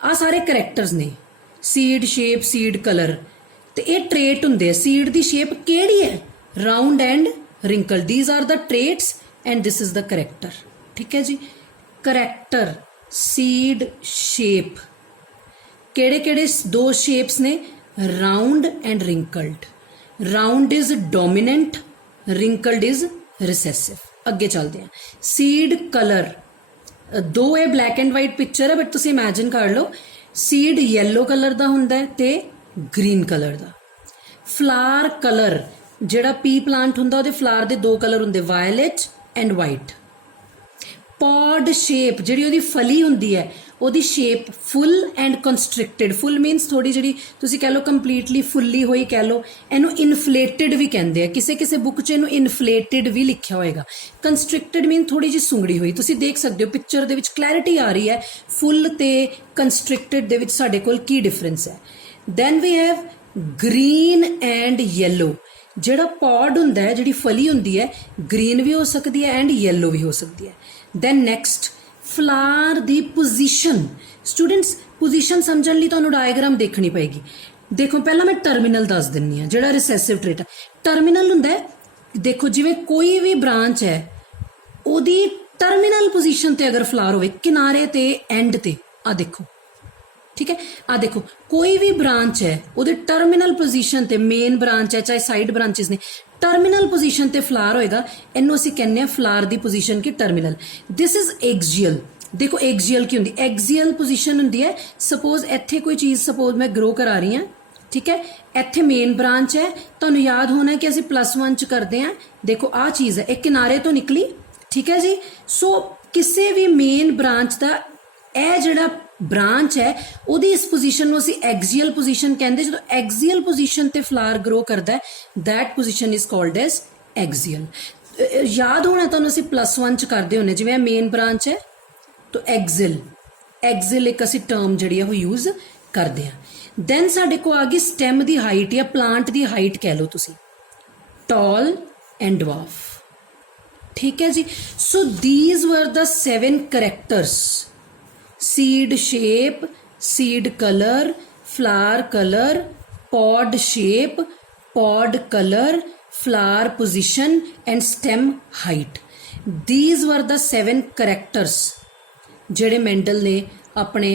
ਆਹ ਸਾਰੇ ਕਰੈਕਟਰਸ ਨੇ, ਸੀਡ ਸ਼ੇਪ, ਸੀਡ ਕਲਰ, ਤੇ ਇਹ ਟ੍ਰੇਟ ਹੁੰਦੇ ਆ। ਸੀਡ ਦੀ ਸ਼ੇਪ ਕਿਹੜੀ ਹੈ? Round and wrinkle, these are the traits and this is the character. ਠੀਕ ਹੈ ਜੀ, ਕਰੈਕਟਰ, ਸੀਡ ਸ਼ੇਪ, ਕਿਹੜੇ ਦੋ ਸ਼ੇਪਸ ਨੇ? Round and wrinkled. Round is dominant, wrinkled is recessive. ਅੱਗੇ ਚੱਲਦੇ ਹਾਂ। ਸੀਡ ਕਲਰ, ਦੋ ਇਹ ਬਲੈਕ ਐਂਡ ਵਾਈਟ ਪਿਕਚਰ ਹੈ, ਬਟ ਤੁਸੀਂ ਇਮੈਜਿਨ ਕਰ ਲਓ ਸੀਡ ਯੈਲੋ ਕਲਰ ਦਾ ਹੁੰਦਾ ਹੈ ਤੇ ਗ੍ਰੀਨ ਕਲਰ ਦਾ। ਫਲਾਰ ਕਲਰ, ਜਿਹੜਾ ਪੀ ਪਲਾਂਟ ਹੁੰਦਾ ਉਹਦੇ ਫਲਾਰ ਦੇ ਦੋ ਕਲਰ ਹੁੰਦੇ, violet and white. Pod shape, ਜਿਹੜੀ ਉਹਦੀ ਫਲੀ ਹੁੰਦੀ ਹੈ ਉਹਦੀ shape full and constricted. Full means ਥੋੜੀ ਜਿਹੜੀ ਤੁਸੀਂ ਕਹਿ ਲਓ ਕੰਪਲੀਟਲੀ ਫੁੱਲੀ ਹੋਈ ਕਹਿ ਲਓ, ਇਹਨੂੰ ਇਨਫਲੇਟਡ ਵੀ ਕਹਿੰਦੇ ਆ। ਕਿਸੇ ਬੁੱਕ 'ਚ ਇਹਨੂੰ ਇਨਫਲੇਟਡ ਵੀ ਲਿਖਿਆ ਹੋਏਗਾ। ਕੰਸਟ੍ਰਿਕਟਡ ਮੀਨ ਥੋੜੀ ਜਿਹੀ ਸੁੰਗੜੀ ਹੋਈ। ਤੁਸੀਂ ਦੇਖ ਸਕਦੇ ਹੋ ਪਿਕਚਰ ਦੇ ਵਿੱਚ ਕਲੈਰਿਟੀ ਆ ਰਹੀ ਹੈ ਫੁੱਲ ਤੇ ਕੰਸਟ੍ਰਿਕਟਡ ਦੇ ਵਿੱਚ ਸਾਡੇ ਕੋਲ ਕੀ ਡਿਫਰੈਂਸ ਹੈ। Then we have green and yellow. ਜਿਹੜਾ ਪੌਡ ਹੁੰਦਾ ਹੈ, ਜਿਹੜੀ ਫਲੀ ਹੁੰਦੀ ਹੈ, ਗ੍ਰੀਨ ਵੀ ਹੋ ਸਕਦੀ ਹੈ ਐਂਡ ਯੈਲੋ ਵੀ ਹੋ ਸਕਦੀ ਹੈ। ਦੈਨ ਨੈਕਸਟ ਫਲਾਰ ਦੀ ਪੋਜੀਸ਼ਨ। ਸਟੂਡੈਂਟਸ ਪੋਜੀਸ਼ਨ ਸਮਝਣ ਲਈ ਤੁਹਾਨੂੰ ਡਾਇਗਰਾਮ ਦੇਖਣੀ ਪਏਗੀ। ਦੇਖੋ ਪਹਿਲਾਂ ਮੈਂ ਟਰਮੀਨਲ ਦੱਸ ਦਿੰਨੀ ਆ, ਜਿਹੜਾ ਰਿਸੈਸਿਵ ਟ੍ਰੇਟ ਹੈ। ਟਰਮੀਨਲ ਹੁੰਦਾ ਹੈ, ਦੇਖੋ ਜਿਵੇਂ ਕੋਈ ਵੀ ਬ੍ਰਾਂਚ ਹੈ ਉਹਦੀ ਟਰਮੀਨਲ ਪੋਜੀਸ਼ਨ ਤੇ ਅਗਰ ਫਲਾਰ ਹੋਵੇ, ਕਿਨਾਰੇ ਤੇ ਐਂਡ ਤੇ, ਆ ਦੇਖੋ, ਠੀਕ ਹੈ, ਆ ਦੇਖੋ ਕੋਈ ਵੀ ਬ੍ਰਾਂਚ ਹੈ ਉਹਦੇ ਟਰਮੀਨਲ ਪੋਜੀਸ਼ਨ ਤੇ, ਮੇਨ ਬ੍ਰਾਂਚ ਹੈ ਚਾਹੇ ਸਾਈਡ ਬ੍ਰਾਂਚਸ ਨੇ, ਟਰਮੀਨਲ ਪੋਜੀਸ਼ਨ ਤੇ ਫਲਾਰ ਹੋਏਗਾ, ਇਹਨੂੰ ਅਸੀਂ ਕਹਿੰਦੇ ਆ ਫਲਾਰ ਦੀ position Ki terminal. This is axial. ਦੇਖੋ ਐਕਸੀਅਲ ਕੀ ਹੁੰਦੀ, ਐਕਸੀਅਲ ਪੋਜੀਸ਼ਨ ਹੁੰਦੀ ਹੈ, ਸਪੋਜ਼ ਇੱਥੇ ਕੋਈ ਚੀਜ਼ ਸਪੋਜ਼ ਮੈਂ ਗਰੋ ਕਰਾ ਰਹੀ ਹਾਂ, ਠੀਕ ਹੈ, ਇੱਥੇ ਮੇਨ ਬ੍ਰਾਂਚ ਹੈ, ਤੁਹਾਨੂੰ ਯਾਦ ਹੋਣਾ ਕਿ ਅਸੀਂ +1 ਚ ਕਰਦੇ ਹਾਂ, ਦੇਖੋ ਆਹ ਚੀਜ਼ ਹੈ, ਇਹ ਕਿਨਾਰੇ ਤੋਂ ਨਿਕਲੀ, ਠੀਕ ਹੈ ਜੀ। ਸੋ ਕਿਸੇ ਵੀ ਮੇਨ ਬ੍ਰਾਂਚ ਦਾ ਇਹ ਜਿਹੜਾ ਬ੍ਰਾਂਚ ਹੈ ਉਹਦੀ ਇਸ ਪੋਜੀਸ਼ਨ ਨੂੰ ਅਸੀਂ ਐਕਸੀਅਲ ਪੋਜੀਸ਼ਨ ਕਹਿੰਦੇ। ਜਦੋਂ ਐਕਸੀਅਲ ਪੋਜੀਸ਼ਨ ਤੇ ਫਲਾਰ ਗਰੋ ਕਰਦਾ ਹੈ, that position is called as axial. ਯਾਦ ਹੋਣਾ ਤੁਹਾਨੂੰ ਅਸੀਂ +1 ਚ ਕਰਦੇ ਹੁੰਦੇ, ਜਿਵੇਂ ਮੇਨ ਬ੍ਰਾਂਚ ਹੈ ਤਾਂ ਐਕਸੀਅਲ, ਐਕਸੀਅਲ ਇੱਕ ਅਸੀਂ ਟਰਮ ਜਿਹੜੀ ਆ ਉਹ ਯੂਜ਼ ਕਰਦੇ ਹਾਂ। ਦੈਨ ਸਾਡੇ ਕੋਲ ਆ ਗਈ ਸਟੈਮ ਦੀ ਹਾਈਟ ਜਾਂ ਪਲਾਂਟ ਦੀ ਹਾਈਟ ਕਹਿ ਲਓ ਤੁਸੀਂ, ਟਾਲ ਐਂਡ ਡਵਾਰਫ, ਠੀਕ ਹੈ ਜੀ। ਸੋ these were the 7 characters: seed shape, seed color, flower color, pod shape, pod color, flower position and stem height. These were the 7 characters ਜਿਹੜੇ ਮੈਂਡਲ ਨੇ ਆਪਣੇ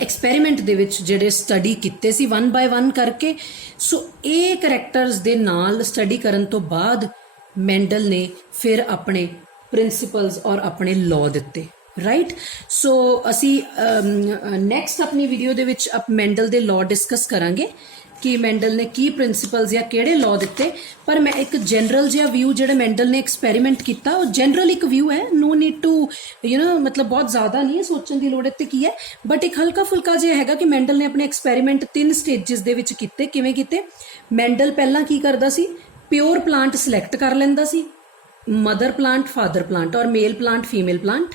ਐਕਸਪੈਰੀਮੈਂਟ ਦੇ ਵਿੱਚ ਜਿਹੜੇ ਸਟੱਡੀ ਕੀਤੇ ਸੀ 1 by 1 ਕਰਕੇ। ਸੋ ਇਹ ਕਰੈਕਟਰਸ ਦੇ ਨਾਲ ਸਟੱਡੀ ਕਰਨ ਤੋਂ ਬਾਅਦ ਮੈਂਡਲ ਨੇ ਫਿਰ ਆਪਣੇ ਪ੍ਰਿੰਸੀਪਲਸ ਔਰ ਆਪਣੇ ਲਾਅ ਦਿੱਤੇ, ਰਾਈਟ। ਸੋ ਅਸੀਂ ਨੈਕਸਟ ਆਪਣੀ ਵੀਡੀਓ ਦੇ ਵਿੱਚ ਮੈਂਡਲ ਦੇ ਲਾਅ ਡਿਸਕਸ ਕਰਾਂਗੇ ਕਿ ਮੈਂਡਲ ਨੇ ਕੀ ਪ੍ਰਿੰਸੀਪਲਸ ਜਾਂ ਕਿਹੜੇ ਲਾਅ ਦਿੱਤੇ। ਪਰ ਮੈਂ ਇੱਕ ਜਨਰਲ ਜਿਹਾ ਵਿਊ ਜਿਹੜਾ ਮੈਂਡਲ ਨੇ ਐਕਸਪੈਰੀਮੈਂਟ ਕੀਤਾ, ਉਹ ਜਨਰਲ ਇੱਕ ਵਿਊ ਹੈ, ਨੋ ਨੀਡ ਟੂ ਮਤਲਬ ਬਹੁਤ ਜ਼ਿਆਦਾ ਨਹੀਂ ਹੈ ਸੋਚਣ ਦੀ ਲੋੜ ਇੱਥੇ ਕੀ ਹੈ, ਬਟ ਇੱਕ ਹਲਕਾ ਫੁਲਕਾ ਜਿਹਾ ਹੈਗਾ ਕਿ ਮੈਂਡਲ ਨੇ ਆਪਣੇ ਐਕਸਪੈਰੀਮੈਂਟ 3 ਸਟੇਜਸ ਦੇ ਵਿੱਚ ਕੀਤੇ। ਕਿਵੇਂ ਕੀਤੇ? ਮੈਂਡਲ ਪਹਿਲਾਂ ਕੀ ਕਰਦਾ ਸੀ, ਪਿਓਰ ਪਲਾਂਟ ਸਿਲੈਕਟ ਕਰ ਲੈਂਦਾ ਸੀ, ਮਦਰ ਪਲਾਂਟ, ਫਾਦਰ ਪਲਾਂਟ ਔਰ ਮੇਲ ਪਲਾਂਟ, ਫੀਮੇਲ ਪਲਾਂਟ।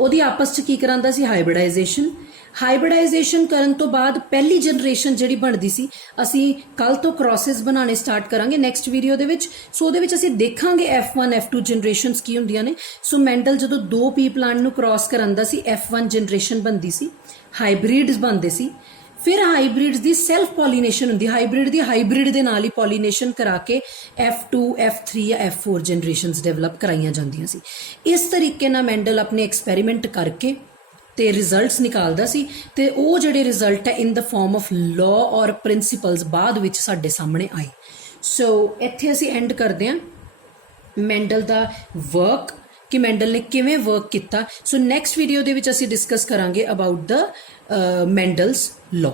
ਉਹਦੀ ਆਪਸ 'ਚ ਕੀ ਕਰਾਂਦਾ ਸੀ, ਹਾਈਬ੍ਰਿਡਾਈਜੇਸ਼ਨ। ਹਾਈਬ੍ਰਿਡਾਈਜੇਸ਼ਨ ਕਰਨ ਤੋਂ ਬਾਅਦ ਪਹਿਲੀ ਜਨਰੇਸ਼ਨ ਜਿਹੜੀ ਬਣਦੀ ਸੀ, ਅਸੀਂ ਕੱਲ ਤੋਂ ਕ੍ਰੋਸਿਸ ਬਣਾਉਣੇ ਸਟਾਰਟ ਕਰਾਂਗੇ ਨੈਕਸਟ ਵੀਡੀਓ ਦੇ ਵਿੱਚ। ਸੋ ਉਹਦੇ ਵਿੱਚ ਅਸੀਂ ਦੇਖਾਂਗੇ F1 F2 ਜਨਰੇਸ਼ਨਸ ਕੀ ਹੁੰਦੀਆਂ ਨੇ। ਸੋ ਮੈਂਡਲ ਜਦੋਂ 2 ਪੀ ਪਲਾਂਟ ਨੂੰ ਕ੍ਰੋਸ ਕਰਾਂਦਾ ਸੀ, F1 ਜਨਰੇਸ਼ਨ ਬਣਦੀ ਸੀ, ਹਾਈਬ੍ਰਿਡਸ ਬਣਦੇ ਸੀ। ਫਿਰ ਹਾਈਬ੍ਰਿਡਸ ਦੀ ਸੈਲਫ ਪੋਲੀਨੇਸ਼ਨ ਹੁੰਦੀ, ਹਾਈਬ੍ਰਿਡ ਦੀ ਹਾਈਬ੍ਰਿਡ ਦੇ ਨਾਲ ਹੀ ਪੋਲੀਨੇਸ਼ਨ ਕਰਾ ਕੇ F2 F3 ਜਾਂ F4 ਜਨਰੇਸ਼ਨਸ ਡਿਵੈਲਪ ਕਰਾਈਆਂ ਜਾਂਦੀਆਂ ਸੀ। ਇਸ ਤਰੀਕੇ ਨਾਲ ਮੈਂਡਲ ਆਪਣੇ ਐਕਸਪੈਰੀਮੈਂਟ ਕਰਕੇ ਤੇ ਰਿਜ਼ਲਟਸ ਨਿਕਾਲਦਾ ਸੀ, ਤੇ ਉਹ ਜਿਹੜੇ ਰਿਜ਼ਲਟ ਹੈ ਇਨ ਦ ਫਾਰਮ ਆਫ ਲਾਅ ਔਰ ਪ੍ਰਿੰਸੀਪਲਸ ਬਾਅਦ ਵਿੱਚ ਸਾਡੇ ਸਾਹਮਣੇ ਆਏ। ਸੋ ਇੱਥੇ ਅਸੀਂ ਐਂਡ ਕਰਦੇ ਹਾਂ ਮੈਂਡਲ ਦਾ ਵਰਕ ਕਿ ਮੈਂਡਲ ਨੇ ਕਿਵੇਂ ਵਰਕ ਕੀਤਾ। ਸੋ ਨੈਕਸਟ ਵੀਡੀਓ ਦੇ ਵਿੱਚ ਅਸੀਂ ਡਿਸਕਸ ਕਰਾਂਗੇ ਅਬਾਊਟ ਦ ਮੈਂਡਲਸ ਲਾਅ।